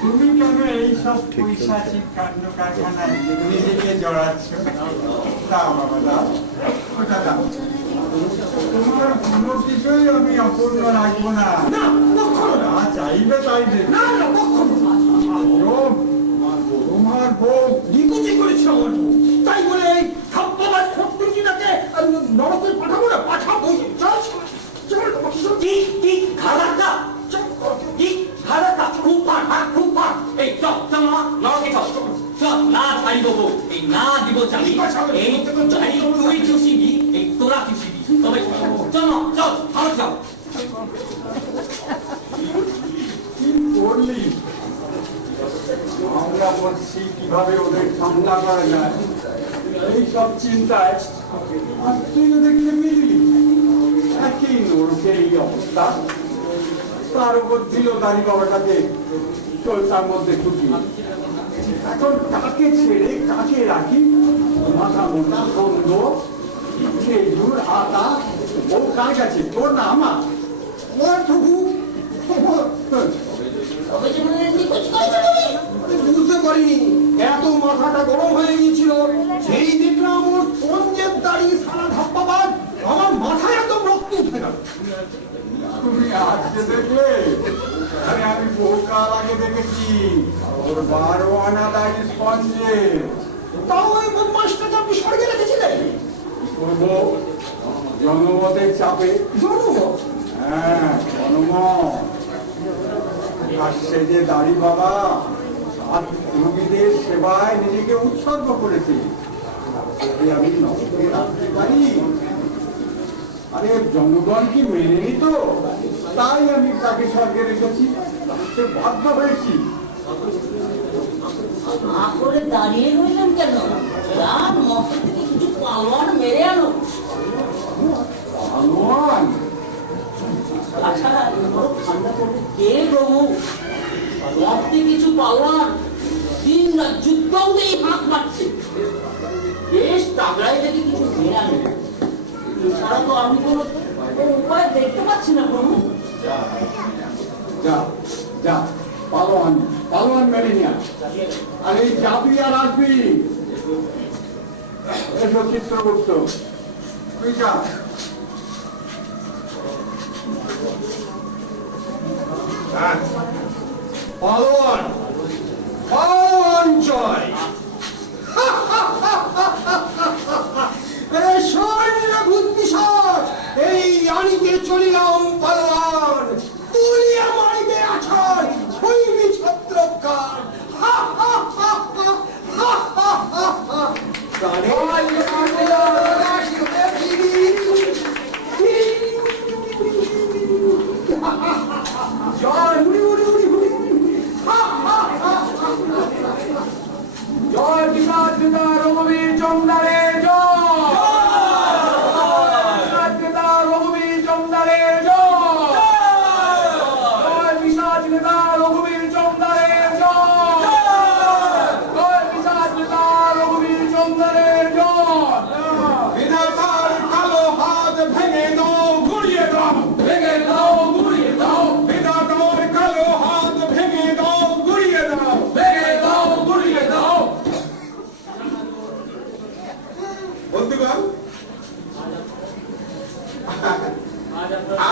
তুমি কেন এইসব পৈশাচিক কাণ্ড কারখানায় নিজেকে জড়াচ্ছ? দাও বাবা দাও, ওটা দাও। তোমার কোনো কিছুই আমি অপূর্ণ রাখবো না। যা চাইবে তাই দেবে। তোমার বউ নিকুচি করেছে আমার বউ। তাই বলে এই ধাপ্পাবাজ ফটকুচিটাকে নরকে পাঠাবো না? পাঠাবো। চল চল চল। কি কি খারাপটা, কি খারাপটা, রূপা রূপা। এই চল চল নরকে চল, চল না ছাড়িব বউ, এই না দিব চাবি। এই চাবি তুই চুষিবি, এই তোরা চুষিবি, তবে চল চল ভালো চল। কি করলি? আমরা বলছি কিভাবে ওদের সামলা করা যায়, এই সব চিন্তায় আর তুই দেখতে মিললি। একই নরকের এই অবস্থা, তার উপর দিল দাঁড়ি বাবাটাকে চলতার মধ্যে ঢুকি। এখন কাকে ছেড়ে কাকে রাখি? মাথা মোটা বন্ধ, খেজুর আটা, বউ কার কাছে, তোর না আমার? ওর প্রভু, তবে যে নিকুচি করেছে তুমি। বুঝতে পারিনি, এত মাথাটা গরম হয়ে গিয়েছিল। সেই দেখলাম ওর স্পঞ্জের দাড়ি, সারা ধাপ্পাবাজ। আমার মাথায় একদম রক্ত উঠে গেল। তুমি আজকে দেখলে? আরে আমি বহুকাল আগে দেখেছি ওর 12 আনা দাড়ি স্পঞ্জে। তাও ওই বদমাসটাকে আপনি স্বর্গে রেখেছিলেন? করবো জনমতের চাপে। জনমত? হ্যাঁ, জনমত। আর সে যে দাড়ি বাবা আর রোগীদের সেবায় নিজেকে উৎসর্গ করেছে, তাকে আমি নরকে রাখতে পারি? আরে জনগণ কি মেনে নিত? তাই আমি তাকে স্বর্গে রেখেছি। তাতে বাধ্য হয়েছি। না করে দাঁড়িয়ে রইলেন কেন? যান মঠের থেকে কিছু পালোয়ান মেরে আনো। পালোয়ান? তাছাড়া বড় ঠান্ডা পড়বে কে প্রভু? মঠে কিছু পালোয়ান দিন রাত যুদ্ধতেই হাঁক মারছে। বেশ তাগড়াই থেকে কিছু মেরে আনো। এছাড়া তো আমি কোনো উপায় দেখতে পাচ্ছি না প্রভু। যা যা, পালোয়ান পালোয়ান মেরে নিয়ে আয়। আর এই যাবি আর আসবি। এসো চিত্রগুপ্ত, তুই যা। পালোয়ান পালোয়ান জয়। এই আনিকে চলিলাম পালোয়ান, তুলিয়া মারিবে আছাড়, ছুঁইবি ছত্রকার। জয় বিরাট পিতা রঘুবীর চন্দ্রের জয়। বিরাট পিতা রঘুবীর চন্দ্রের জয়। জয় বিরাট পিতা রঘুবীর চন্দ্রের জয়। জয় বিরাট পিতা রঘুবীর চন্দ্রের জয়। বিধাতার কালো হাত ভেঙে দাও, ঘুরিয়ে দাও, ভেঙে দাও ঘুরিয়ে দাও। বিধাতার কালো হাত ভেঙে দাও, ঘুরিয়ে দাও। ভেঙে দাও ঘুরিয়ে দাও। বন্ধুগণ,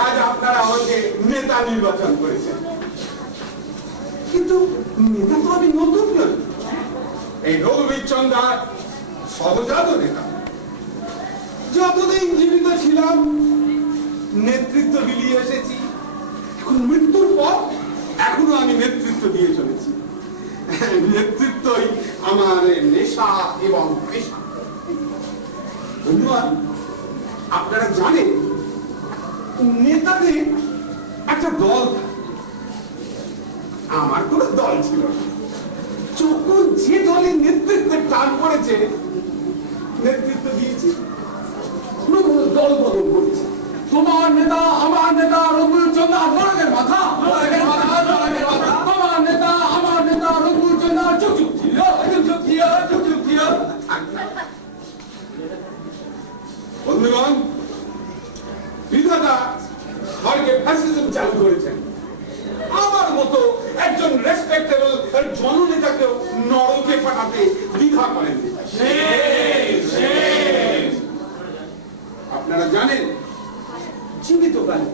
আজ আপনারা আমাকে নেতা নির্বাচন করেছেন, কিন্তু নেতা তো আমি নতুন নই। এই রঘুবীর চন্দ্র সহজাত নেতা। যতদিন জীবিত ছিলাম নেতৃত্ব বিলিয়ে এসেছি, এখন মৃত্যুর পর এখনো আমি নেতৃত্ব দিয়ে চলেছি। নেতৃত্বই আমার নেশা এবং পেশা। বন্ধুগণ, আপনারা জানেন নেতাদের একটা দল থাকে। আমার কোনো দল ছিল না। যখন যে দলের নেতৃত্বের টান পড়েছে নেতৃত্ব দিয়েছি, দল বদল করেছে। তোমার নেতা আমার নেতা রঘুবীর চন্দ্র ধরনের মাথা, ধরনের মাথা, ধরনের মাথা। তোমার নেতা আমার নেতা রঘুবীর চন্দ্র চুপ চুপ ছিল, চুপ চুপ ছিল, চুপ চুপ ছিল। বন্ধুগণ, বিধাতা স্বর্গে ফ্যাসিজম চালু করেছেন। আমার মতো একজন রেসপেক্টেবল জননেতাকে নরকে পাঠাতে দ্বিধা করেন। আপনারা জানেন জীবিতকালে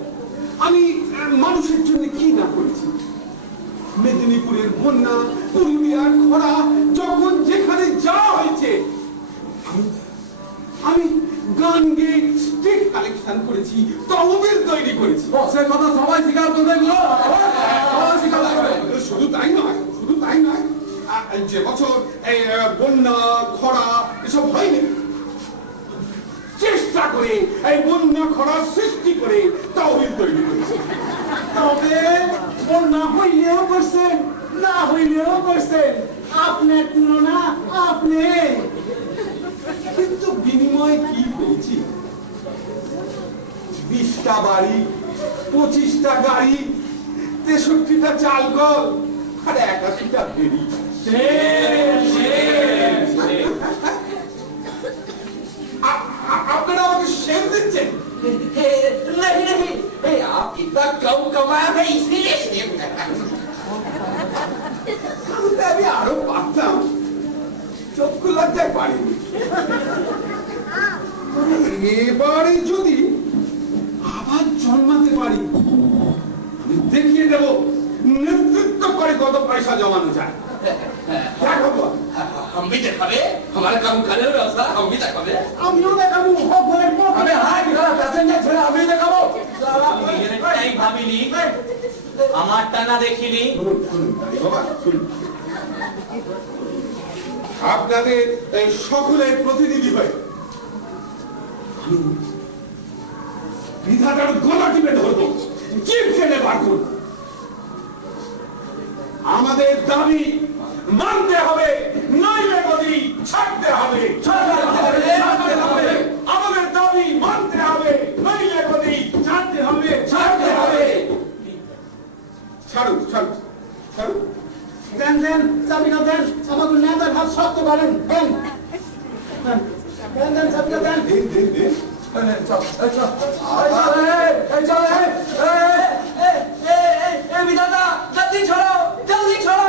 আমি মানুষের জন্য কি না করেছি। মেদিনীপুরের বন্যা, পুরুলিয়ার খরা, যখন যেখানে যা হয়েছে আমি গান গেয়ে স্টেট কালেকশন করেছি, তহবিল তৈরি করেছি। বক্সের কথা সবাই স্বীকার করবে গো, সবাই স্বীকার করবে। শুধু তাই নয়, শুধু তাই নয়, যে বছর এই বন্যা খরা এসব হয়নি, চেষ্টা করে এই বন্যা খরা সৃষ্টি করে তহবিল তৈরি করেছি। তবে বন্যা হইলেও করছেন, না হইলেও করছেন, আপনার তুলনা আপনি। কিন্তু বিনিময়ে কি পেয়েছি? 20টা বাড়ি, 25টা গাড়ি, 63টা চাল কল আর 81টা ফেরি। আপনারা আমাকে শের দিচ্ছেন? नहीं नहीं, आप इतना कम कमाया था इसीलिए शेफ है। আমি আরো পারতাম, চক্ষু লজ্জায় পারিনি। এবারে যদি আবার জন্মাতে পারি, আমি দেখিয়ে দেব নেতৃত্ব করে কত পয়সা জমানো যায়। দেখাবো। हम भी देखाबे, हमारा काम करे व्यवस्था हम भी देखाबे। আমিও দেখাবো হকলের পথ। আরে হাই বিরা প্যাসেঞ্জার ছেড়ে আমি দেখাবো। নিজের টাই ভাবিনি, আমার টানা দেখিনি। শুনুন, শুনুন, বাবা, শুনুন। আপনাদের এই সকলের প্রতিনিধি হয়ে আমি বিধাতার গলা টিপে ধরবো, জিভ টেনে বার করবো। আমাদের দাবি মানতে হবে, নইলে গদি ছাড়তে হবে। আমাদের দাবি মানতে হবে, নইলে গদি ছাড়তে হবে। ছাড়ুন, ছাড়ুন, ছাড়ুন। দেন দেন চাবিটা দেন, আমাদের নেতার হাত শক্ত করেন। দেন দেন দেন চাবিটা দেন। দিন, দিন, দিন। বিধাতা জলদি ছড়ো, জলদি ছড়ো।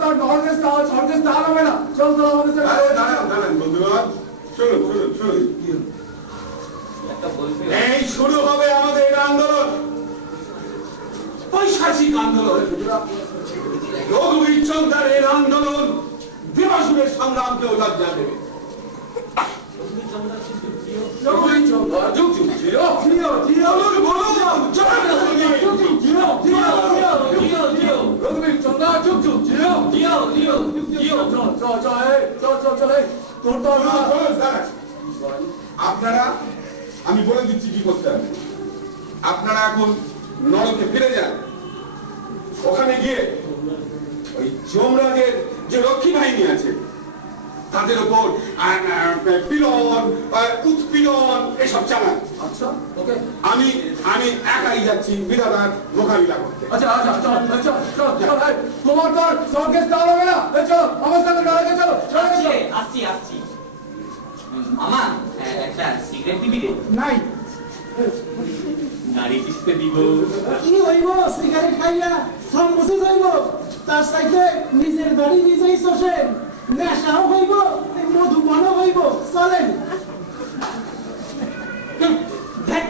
তোর নরকের স্থান হবে না। চল চল আমাদের সাথে। দাঁড়ান, দাঁড়ান বন্ধুগণ, শুনুন, শুনুন, শুনুন। এই শুরু হবে আমাদের আন্দোলন, পৈশাচিক আন্দোলন, রঘুবীর চন্দ্রের আন্দোলন। দেবাসুরের সংগ্রামকেও লজ্জা দেবে। রঘুবীর চন্দ্র যুগ যুগ ছিল। বলুন, বলুন, রঘুবীর চন্দ্র যুগ যুগ ছিল। আপনারা, আমি বলে দিচ্ছি কি করতে হবে। আপনারা এখন নরকে ফিরে যান, ওখানে গিয়ে ওই যমরাজের যে রক্ষী বাহিনী আছে তাদের উপর পীড়ন, উৎপীড়ন এসব চালান। আচ্ছা, ওকে। আমি একাই যাচ্ছি বিধাতার মোকাবিলা করতে। আচ্ছা আচ্ছা চল চল চল চল। তোমার তো স্বর্গের স্থান হবে না। চল আমার সাথে নরকে চলো। আসছি আসছি। মামা একটা সিগারেট দিবি রে? নাই নারী কিস্তে দিব। কি হইব সিগারেট খাইয়া থম বসে যাইব, তার সাইডে নিজের দাড়ি নিজেই শোষেন, নেশাও হইব, মধুপানও হইব। চলেন। দেখ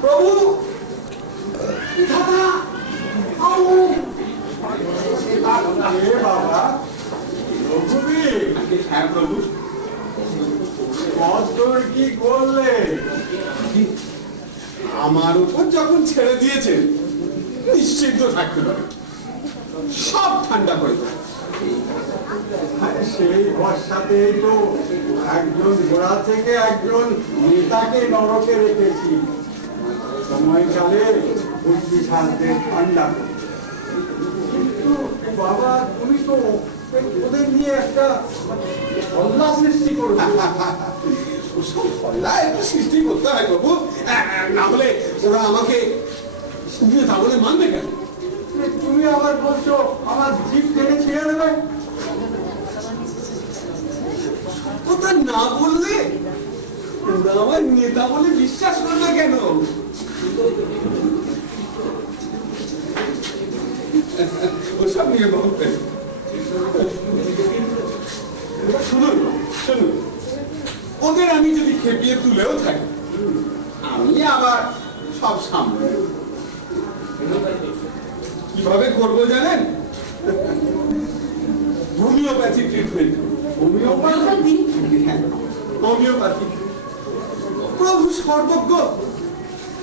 প্রভু দাদা বাবা রঘুবীর, হ্যাঁ প্রভু, কতদূর কি করলে? আমার উপর যখন ছেড়ে দিয়েছেন নিশ্চিন্ত থাকতে পারে, সব ঠান্ডা করে দেবে। সেই ভরসাতেই তো একজন গোড়া থেকে একজন নেতাকে নরকে রেখেছি, সময়কালে বুদ্ধি সাজতে ঠান্ডা। কিন্তু বাবা তুমি তো ওদের নিয়ে একটা হল্লা সৃষ্টি করবে। ওসব হল্লা একটু সৃষ্টি করতে হয় প্রভু, না হলে ওরা আমাকে নেতা বলে মানবে কেন? তুমি আবার বলছো আমার জিভ টেনে ছিঁড়ে দেবে। ওটা না বললে ওরা আমার নেতা বলে বিশ্বাস করবে কেন? ওসব নিয়ে ভাববে। শুনুন, শুনুন, ওদের আমি যদি খেপিয়ে তুলেও থাকি, আমি আবার সব সামনে কিভাবে করবো জানেন? Homeopathy treatment. হোমিওপ্যাথি? হোমিওপ্যাথি। প্রভু সর্বজ্ঞ,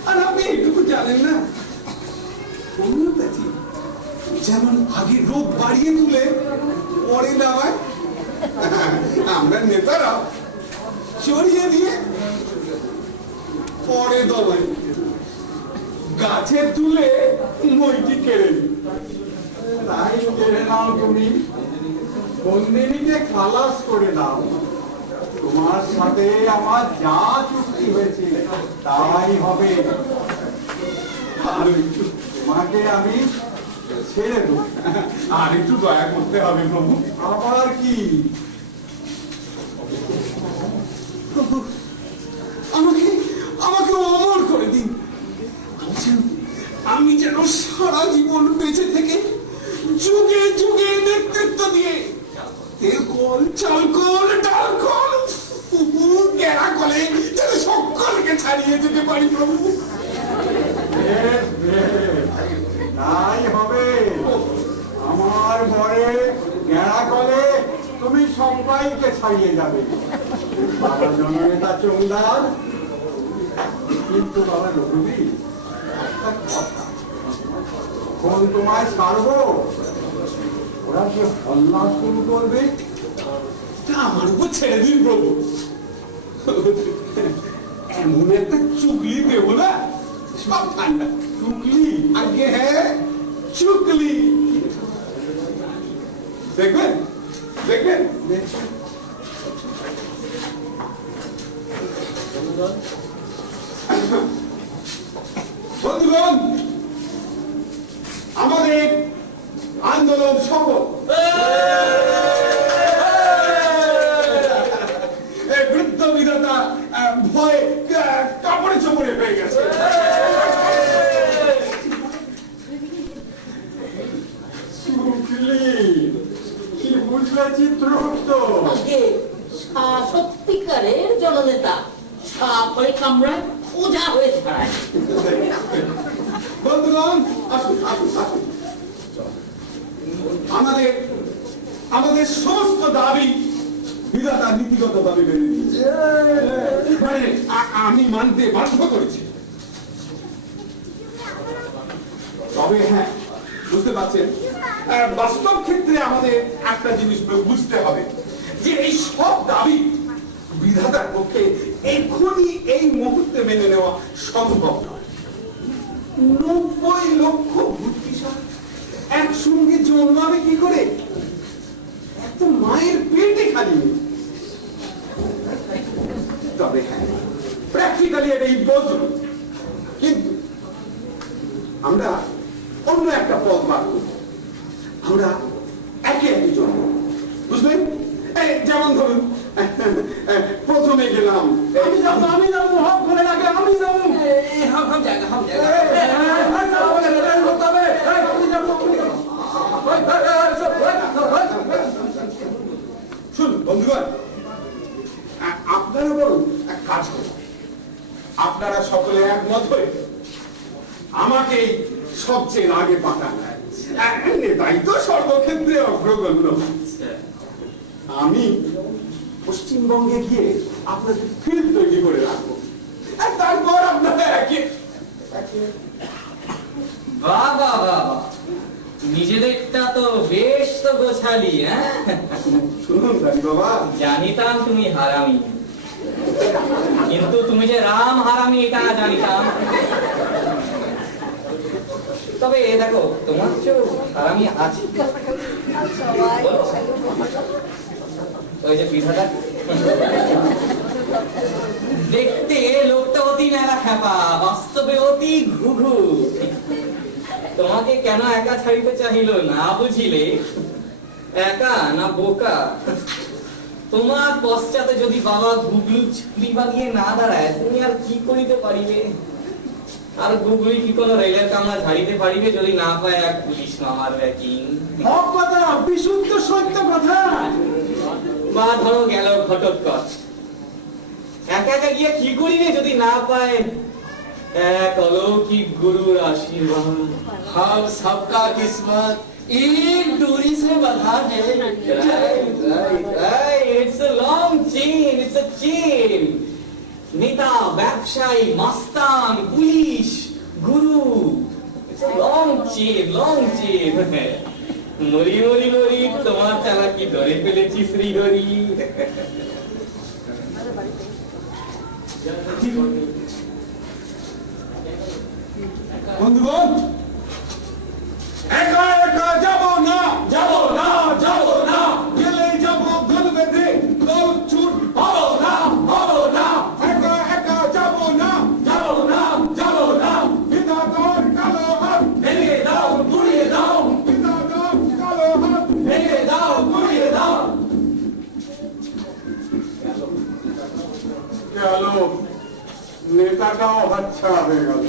আর আপনি এইটুকু জানেন না? হোমিওপ্যাথি যেমন আগে রোগ বাড়িয়ে তুলে পরে দাবায়, আমরা নেতারা চড়িয়ে দিয়ে পরে দবাই, গাছে তুলে মইটি কেড়ে নিই। তাই কেড়ে নাও তুমি, বন্দিনীকে খালাস করে দাও। তোমার সাথে আমার যা চুক্তি হয়েছে তাই হবে। আর একটু তোমাকে আমি ছেড়ে দেবো। আর একটু দয়া করতে হবে প্রভু। আবার কি? আমাকে আমাকে অমর করে দিন। আমি যেন সারা জীবন বেঁচে থেকে যুগে যুগে নেতৃত্ব দিয়ে তেল কল, চাল কল, ডাল কল, গেরা কলে যেন সকলকে ছাড়িয়ে যেতে পারি প্রভু। বেশ, বেশ, তাই হবে। আমার ঘরে গেঁড়া করে তুমি সবাইকে ছাড়িয়ে যাবে। বাবা জননেতা চৌদার, কিন্তু বাবা রঘুবীর একটা কথা, যখন তোমায় ছাড়বো ওরা যে হল্লা শুরু করবে তা আমার উপর ছেড়ে দিন প্রভু। এমন একটা চুগলি দেবো না সব ঠান্ডা। চুগলি আগে, হ্যাঁ চুগলি, দেখবেন দেখবেন দেখবেন। বন্ধুগণ, আমাদের আন্দোলন সফল। বৃদ্ধ বিধাতা ভয়ে কাপড়ে চোপড়ে হয়ে গেছে। কি বুঝলে চিত্রগুপ্ত? আজকে সত্যিকারের জননেতা সাপ হয়ে কামড়ায়, ওঝা হয়ে ছাড়ায়। বন্ধুগণ, আসুন আসুন আসুন। আমাদের সমস্ত দাবি বিধাতা নীতিগত দাবি মেনে নিয়েছে, মানে আমি মানতে বাধ্য করেছি। তবে হ্যাঁ, বুঝতে পারছেন, বাস্তব ক্ষেত্রে আমাদের একটা জিনিস বুঝতে হবে যে এই সব দাবি বিধাতার পক্ষে এখনই এই মুহূর্তে মেনে নেওয়া সম্ভব নয়। 90 লক্ষ ভূতপিশাচ একসঙ্গে জন্মাবে কি করে? এত মায়ের পেটে খালি নেই। তবে হ্যাঁ, প্র্যাকটিক্যালি এটা ইম্পসিবল। কিন্তু আমরা অন্য একটা পথ বার করব। আমরা একে একে জন্ম, বুঝলেন? যেমন ধরুন, প্রথমে গেলাম, আমি যাবো হক করে লাগে, আমি যাবো। শুনুন বন্ধুগণ, আপনারা বলুন এক কাজ করুন, আপনারা সকলে একমত হয়ে আমাকে সবচেয়ে আগে পাঠান। নেতাই তো সর্বক্ষেত্রে অগ্রগণ্য। আমি পশ্চিমবঙ্গে গিয়ে আপনাদের ফিল্ড তৈরি করে রাখবো, আর তারপর আপনারা একে বাহ বাহ বাহ বাহ, নিজেদেরটা তো বেশ তো গোছালি। হ্যাঁ, শুনুন রানী বাবা, জানিতাম তুমি হারামি, কিন্তু তুমি যে রাম হারামি এটা জানিতাম। তবে দেখো, তোমার যে হারামি আছে, ওই যে বিধাতা দেখতে লোকটা অতি মেলা খ্যাপা, বাস্তবে অতি ঘুঘু। তোমাকে কেন একা ছাড়িতে চাহিল না বুঝিলে? একা না বোকা? তোমার পশ্চাতে যদি বাবা গুগলু ছুরি বাগিয়ে না দাঁড়ায়, তুমি আর কি করিতে পারিবে? আর গুগলুই কি কোনো রেলের কামরা ঝাড়িতে পারিবে যদি না পায় এক পুলিশ মামার ব্যাকিং? হক কথা, বিশুদ্ধ সত্য কথা। বা ধরো গেল ঘটোৎকচ, একা একা গিয়ে কি করিবে যদি না পায় এক অলৌকিক গুরুর আশীর্বাদ? हम सबका किस्मत एक डोरी से बंधा है। It's a long chain, it's a chain. নেতা, ব্যবসায়ী, মাস্তান, police, Guru, it's a long chain, long chain. মরি মরি মরি, তোমার চালাকি ধরে ফেলেছি শ্রীহরি। বন্ধুগণ, একা একা যাব না, যাব না, যাব না। গেলে যাব দল বেঁধে, দল ছুট হবো না, হবো না। একা একা যাব না, যাব না, যাব না। বিধাতার কালো হাত ভেঙে দাও, গুড়িয়ে দাও, বিধাতার কালো হাত ভেঙে দাও, গুড়িয়ে দাও। গেল, নেতাটাও হাতছাড়া হয়ে গেল।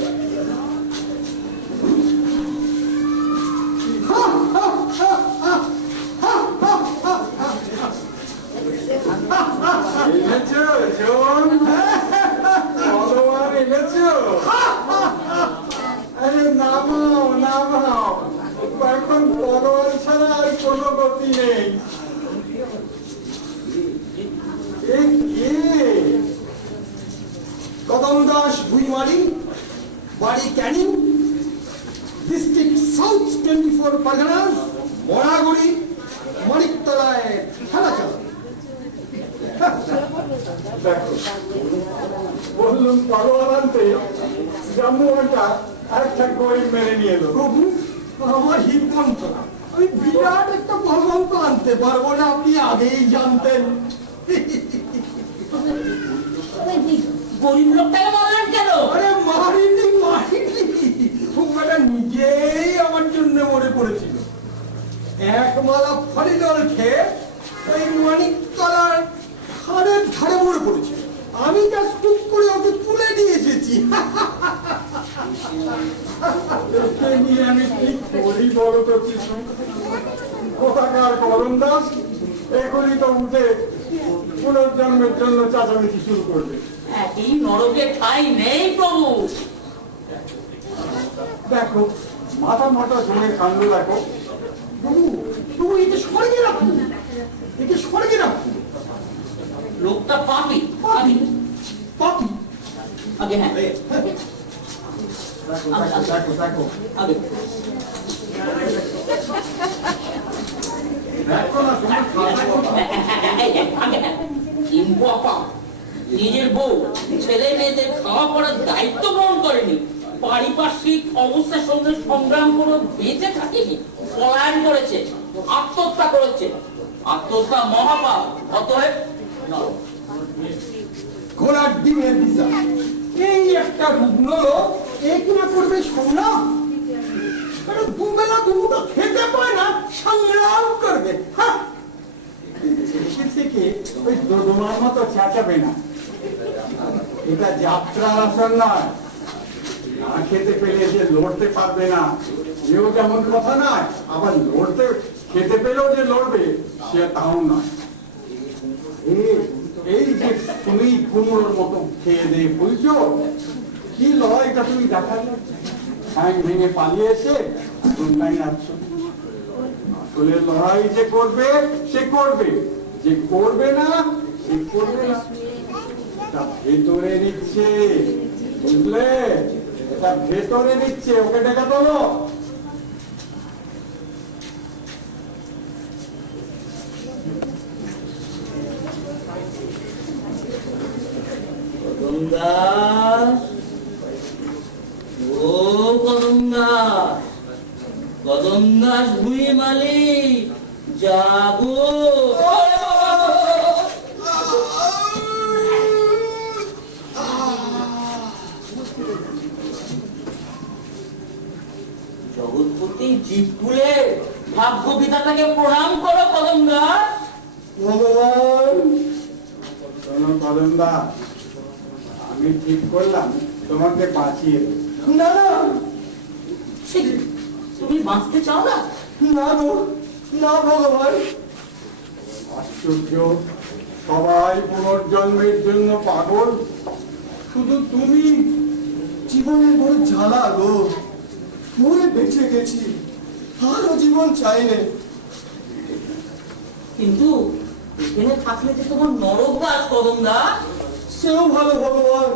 এনেছো জন, ভগবান এনেছো। আরে নামাও নামাও, এখন ভগবান ছাড়া আর কোনো গতি নেই। কদম দাস ভুইমারি, বাড়ি ক্যানিং, ডিস্ট্রিক্ট সাউথ 24 পারগানাস, মরাগুড়ি, মানিকতলায় খেলা চালাবে। দেখো, বললুম পারোয়ান আনতে জাম্বুয়ানটা একটা গরিব মেরে নিয়ে এলো। প্রভু, আমার হিমন্তনা, আমি বিরাট একটা ভগবন্ত আনতে পারবো না, আপনি আগেই জানতেন। গরিব লোকটাকে মারলেন কেন? আরে মারিনি, বেটা নিজেই আমার জন্য মরে পড়েছিল। এক মালা ফরিদল খেয়ে ওই মানিকতলার খাড়ের ধারে মরে পড়েছিল। আমি জাস্ট টুক করে ওকে তুলে নিয়ে এসেছি। একে নিয়ে আমি কি করি বলো তো কিছু? কোথাকার করণ দাস এখনই তো উঠে পুনর্জন্মের জন্য চাচামেচি শুরু করবে। একই নরকে ঠাঁই নেই প্রভু। দেখো, মাথা মাথা জমে কাণ্ড দেখো। প্রভু, প্রভু, একে স্বর্গে রাখুন, একে স্বর্গে রাখুন। লোকটা পাপি, পাপি, পাপি। আগে হ্যাঁ দেখো দেখো দেখো আগে দেখো না, তোমার নিজের বউ ছেলে মেয়েদের খাওয়া পড়ার দায়িত্ব গ্রহণ করেনি, পারিপার্শ্বিক অবস্থার সঙ্গে সংগ্রাম করে বেঁচে থাকেনি, পলায়ন করেছে, আত্মহত্যা করেছে। আত্মহত্যা মহাপাপ, অতএব নরক। ঘোড়ার ডিমের বিচার, এই একটা রুগ্ন লোক এ কিনা করবে সংগ্রাম? কারণ দুবেলা দুমুটো খেতে পায় না, সংগ্রাম করবে। দেশে থেকে ওই দোদমার মতো চেঁচাবে না। এটা যাত্রার আসন নয়। না খেতে পেলে যে লড়তে পারবে না এও যেমন কথা নয়, আবার লড়তে খেতে পেলেও যে লড়বে সে তাও নয়। এই যে তুমি কুমড়োর মতো খেয়ে দিয়ে বুঝছো কি লড়াইটা তুমি দেখালে, ঠ্যাং ভেঙে পালিয়ে এসে দুর্নাই নাচ্ছ। আসলে লড়াই যে করবে সে করবে, যে করবে না সে করবে না। এটা ভেতরে নিচ্ছে, বুঝলে? এটা ভেতরে নিচ্ছে। ওকে ডেকে তোলো। কদমদাস, ও কদমদাস, কদমদাস ভুঁই মালিক, জাগো। জগৎপতি জীবকুলে ভাগ্য বিধাতাকে প্রণাম করো কদমদাস। ভগবান, শোনো কদমদা, আমি ঠিক করলাম তোমাকে বাঁচিয়ে দেব। না না, তুমি বাঁচতে চাও না? না গো, না ভগবান। আশ্চর্য, সবাই পুনর্জন্মের জন্য পাগল, শুধু তুমি। জীবনের বড় জ্বালা গো, মরে বেঁচে গেছি, আরো জীবন চাই না। কিন্তু এখানে থাকলে যে তোমার নরক বাস কদমদাস। সেও ভালো ভগবান,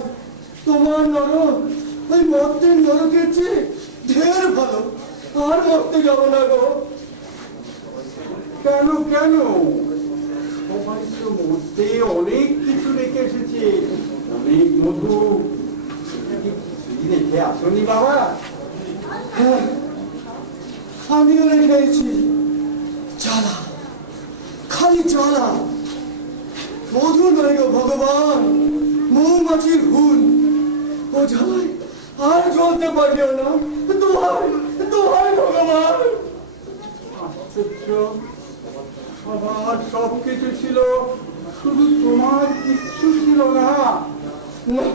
তোমার নরক ওই মর্তের নরকের চেয়ে ঢের ভালো। আর মরতে যাব না গো। কেন কেন? সবাই তো মধ্যে অনেক কিছু রেখে এসেছে, অনেক মধু। রেখে আসনি বাবা? হ্যাঁ, আমিও রেখেছি। জ্বালা, খালি জ্বালা, মধু নয় গো ভগবান, মৌমাছির হুল। ও জ্বালায় আর জ্বলতে পারিও না, দোহাই দোহাই ভগবান। আশ্চর্য, সবার সব কিছু ছিল, শুধু তোমার কিচ্ছু ছিল না। না,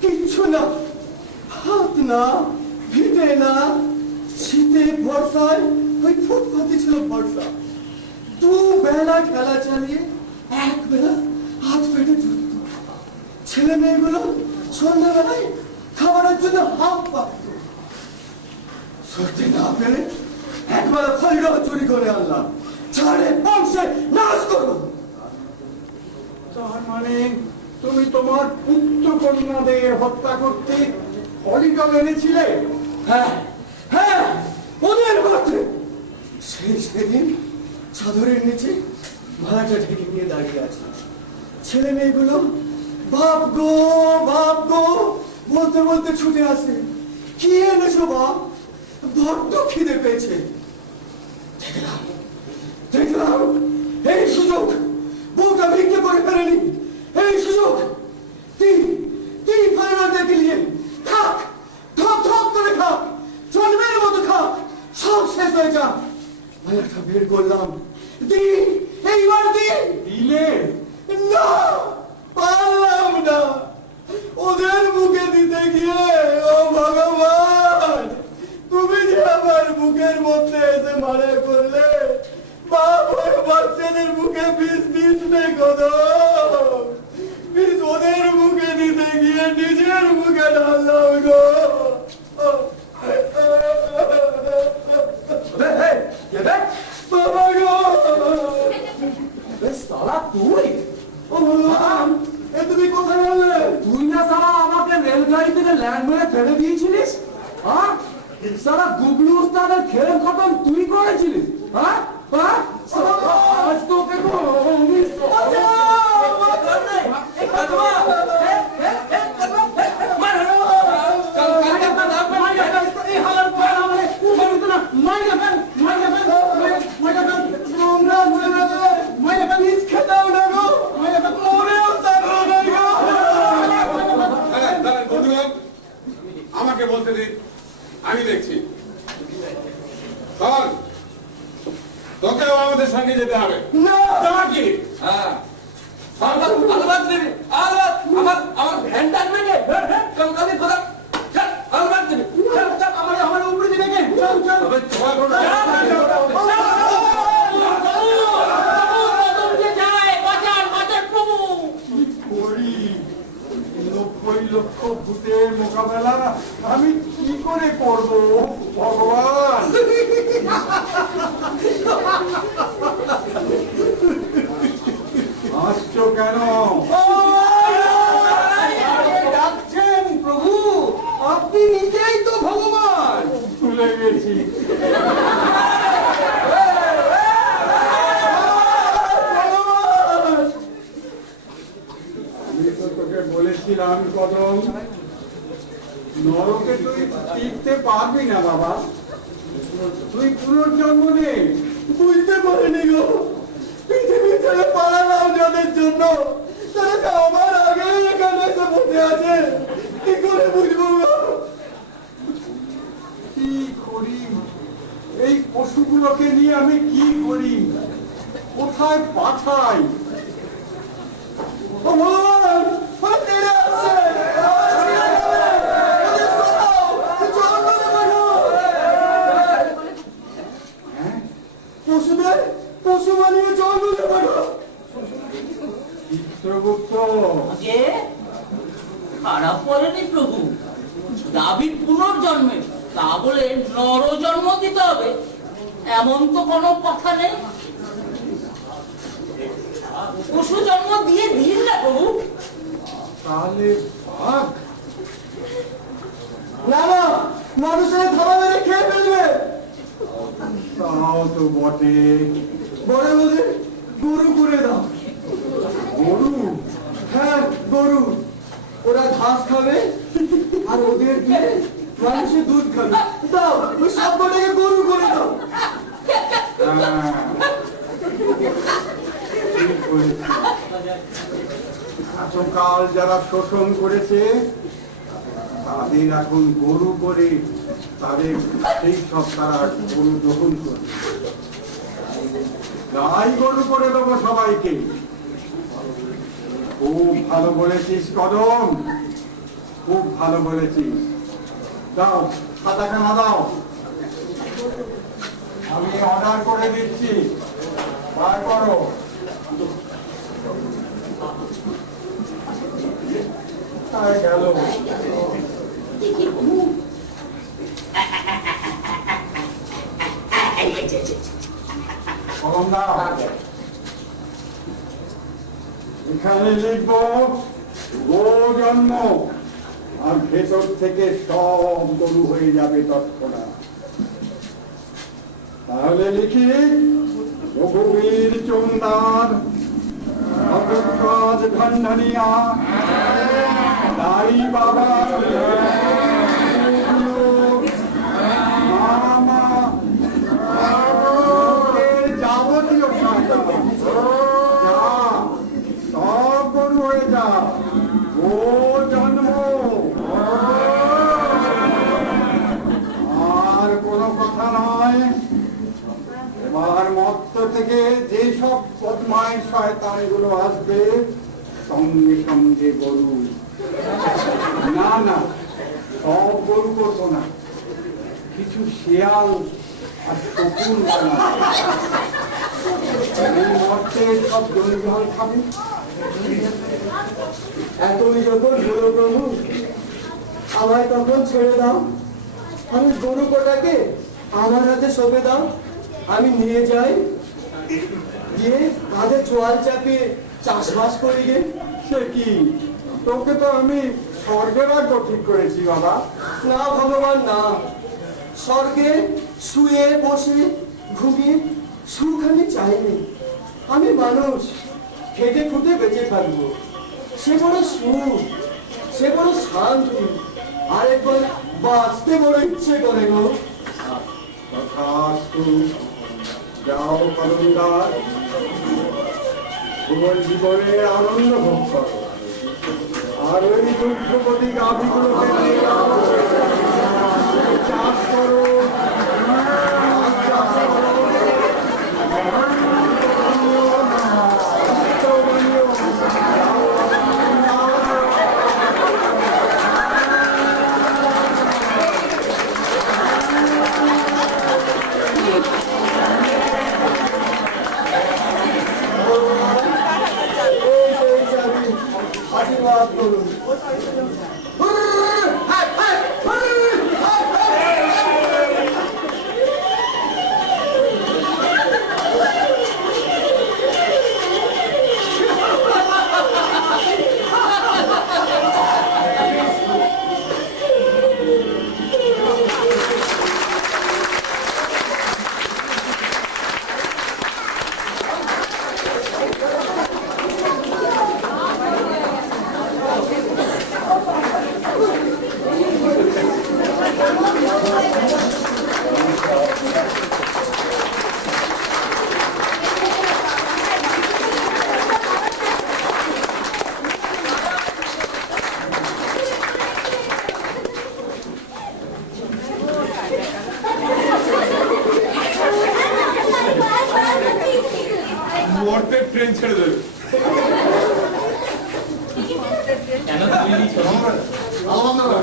কিচ্ছু না, হাত না, ভিটে না, শীতে বর্ষায় ওই ফুটপাতে ছিল ভরসা। দু বেলা খেলা চালিয়ে এক বেলা হাত পেটে যুদ্ধ। ছেলে মেয়েগুলো সন্ধ্যাবেলায় খাবারের জন্য হাত পাত। সত্যি না পেরে একবেলা খড়িটাও চুরি করে আনলাম, ছাড়ে বংশে নাশ করবো। তার মানে তুমি তোমার পুত্র কন্যাদের হত্যা করতে হলিডল এনেছিলে? হ্যাঁ, হ্যাঁ সেদিন চাদরের নিচে মালাটা ঢেকে নিয়ে দাঁড়িয়ে আছে। ছেলে মেয়েগুলো বাপ গো বলতে বলতে ছুটে আসে। কি এনেছো বাপ? বড্ড খিদে পেয়েছে। দেখলাম এই সুযোগ বউটা ভিক্ষে করে ফেলেনি। এই সুযোগ তুই ফাইনালটা দিলিয়ে থাক, ঠক করে খাক, জন্মের মতো খাক, সব শেষ হয়ে যা। মালাটা বের করলাম, এইবার দিলে না, পারলাম না। ওদের মুখে দিতে গিয়ে ও ভগবান, তুমি যে আমার মুখের মধ্যে এসে মারা করলে, বাপ হয়ে বাচ্চাদের মুখে বিষ নেই কদম, বিষ ওদের মুখে দিতে গিয়ে নিজের মুখে ঢাললাম গো। বাবা গো, সালা তুই তুমি কোথায় বললে? তুই না সালা আমাকে রেলগাড়ি থেকে ল্যান্ড মেরে ফেলে দিয়েছিলিস? হ্যাঁ, সালা গুগলু উস্তাদের খেল খতম তুই করেছিলিস? হ্যাঁ, আজ তোকে আমাকে বলতে দিন, আমি দেখছি। তোকেও আমাদের সঙ্গে যেতে হবে। তোমার কি? হ্যাঁ, আমার ভ্যান টানবে কে? কলকাতা কোথা? আমার উপরে দিবে কে? লক্ষ ভূতের মোকাবেলা আমি কি করে করব ভগবান? হাসছো কেন? ডাকছেন প্রভু, আপনি নিজেই তো ভগবান। ভুলে গেছি। আমি তো তোকে বলেছিলাম কদম, নরকে তুই টিকতে পারবি না বাবা, তুই পুনর্জন্ম নেই। বুঝতে পারিনি গো, পৃথিবী ছেড়ে পালালাম যাদের জন্য, তারা তো আমার আগে এখানে এসে বসে আছে। কি করে বুঝবো গো? কি করি? এই পশুগুলোকে নিয়ে আমি কি করি? কোথায় পাঠাই? ও ভগবান, ওরা তেড়ে আসছে। ওদের সরাও, জঙ্গলে পাঠাও। পশু বানিয়ে জঙ্গলে পাঠাও। চিত্রগুপ্ত, যে খারাপ করেনি প্রভু, দাবি পুনর্জন্মে, তা বলে নরজন্ম দিতে হবে এমন তো কোনো কথা নেই। পশু জন্ম দিয়ে দিন না প্রভু। তাহলে বাঘ? না না, মানুষের থাবা মেরে খেয়ে ফেলবে। তাও তো বটে। বড় বলে গরু করে দাও। গরু? হ্যাঁ, গরু। ওরা ঘাস খাবে আর ওদের দিয়ে মানুষের দুধ খাবে। দাও, ওই সবটাকে গরু করে দাও। ঠিক বলেছি। এতকাল যারা শোষণ করেছে তাদের এখন গরু করে, তাদের সেই সব তারা গরু দখল করবে। গাই গরু করে দেবো সবাইকে। খুব ভালো বলেছিস কদম, খুব ভালো বলেছিস। দাও, খাতাখানা দাও, আমি অর্ডার করে দিচ্ছি, বার করো। গেল কলম দাও। এখানে লিখবো গো জন্ম, আর ভেতর থেকে সব গরু হয়ে যাবে তৎক্ষণাৎ। তাহলে লিখি রঘুবীর চন্দার অগ্রজ ঢন্ডনিয়া দাড়ি বাবা মামা লোকের যাবতীয় সাজা যা সব গরু হয়ে যা ও জন্ম আর কোনো কথা নয়। এবার মত্ত থেকে যেসব বদমাইশ শয়তানগুলো আসবে সঙ্গে সঙ্গে গরু। না না, সব গরু করবো না, কিছু শিয়াল আর কুকুর বানাবো। এই মর্তে সব জল খাবে। এতই যখন হলো প্রভু, আমায় তখন ছেড়ে দাও। আমি গরু কটাকে আমার হাতে সঁপে দাও, আমি নিয়ে যাই, গিয়ে কাঁধে চোয়াল চাপিয়ে চাষবাস করি গে। সে কি, তোকে তো আমি স্বর্গে রাখবো ঠিক করেছি বাবা। না ভগবান না, স্বর্গে শুয়ে বসে ঘুমিয়ে সুখ আমি চাইনি। আমি মানুষ, খেটে খুঁটে বেঁচে থাকবো, সে বড় সুখ, সে বড় শান্তি। আর একবার বাঁচতে বড় ইচ্ছে করে গো। তথাস্তু, যাও কলমদার, তোমার জীবনের আনন্দ ভোগ করো। আর ওই দুঃখপতি গাভীগুলোকে নিয়ে যাও, চাষ করো, চাষ করো। আশীর্বাদ করুন। মুহূর্তে ট্রেন ছেড়ে দেবে। কেন তুমি নিচ্ছ? ভালো বন্ধ কর।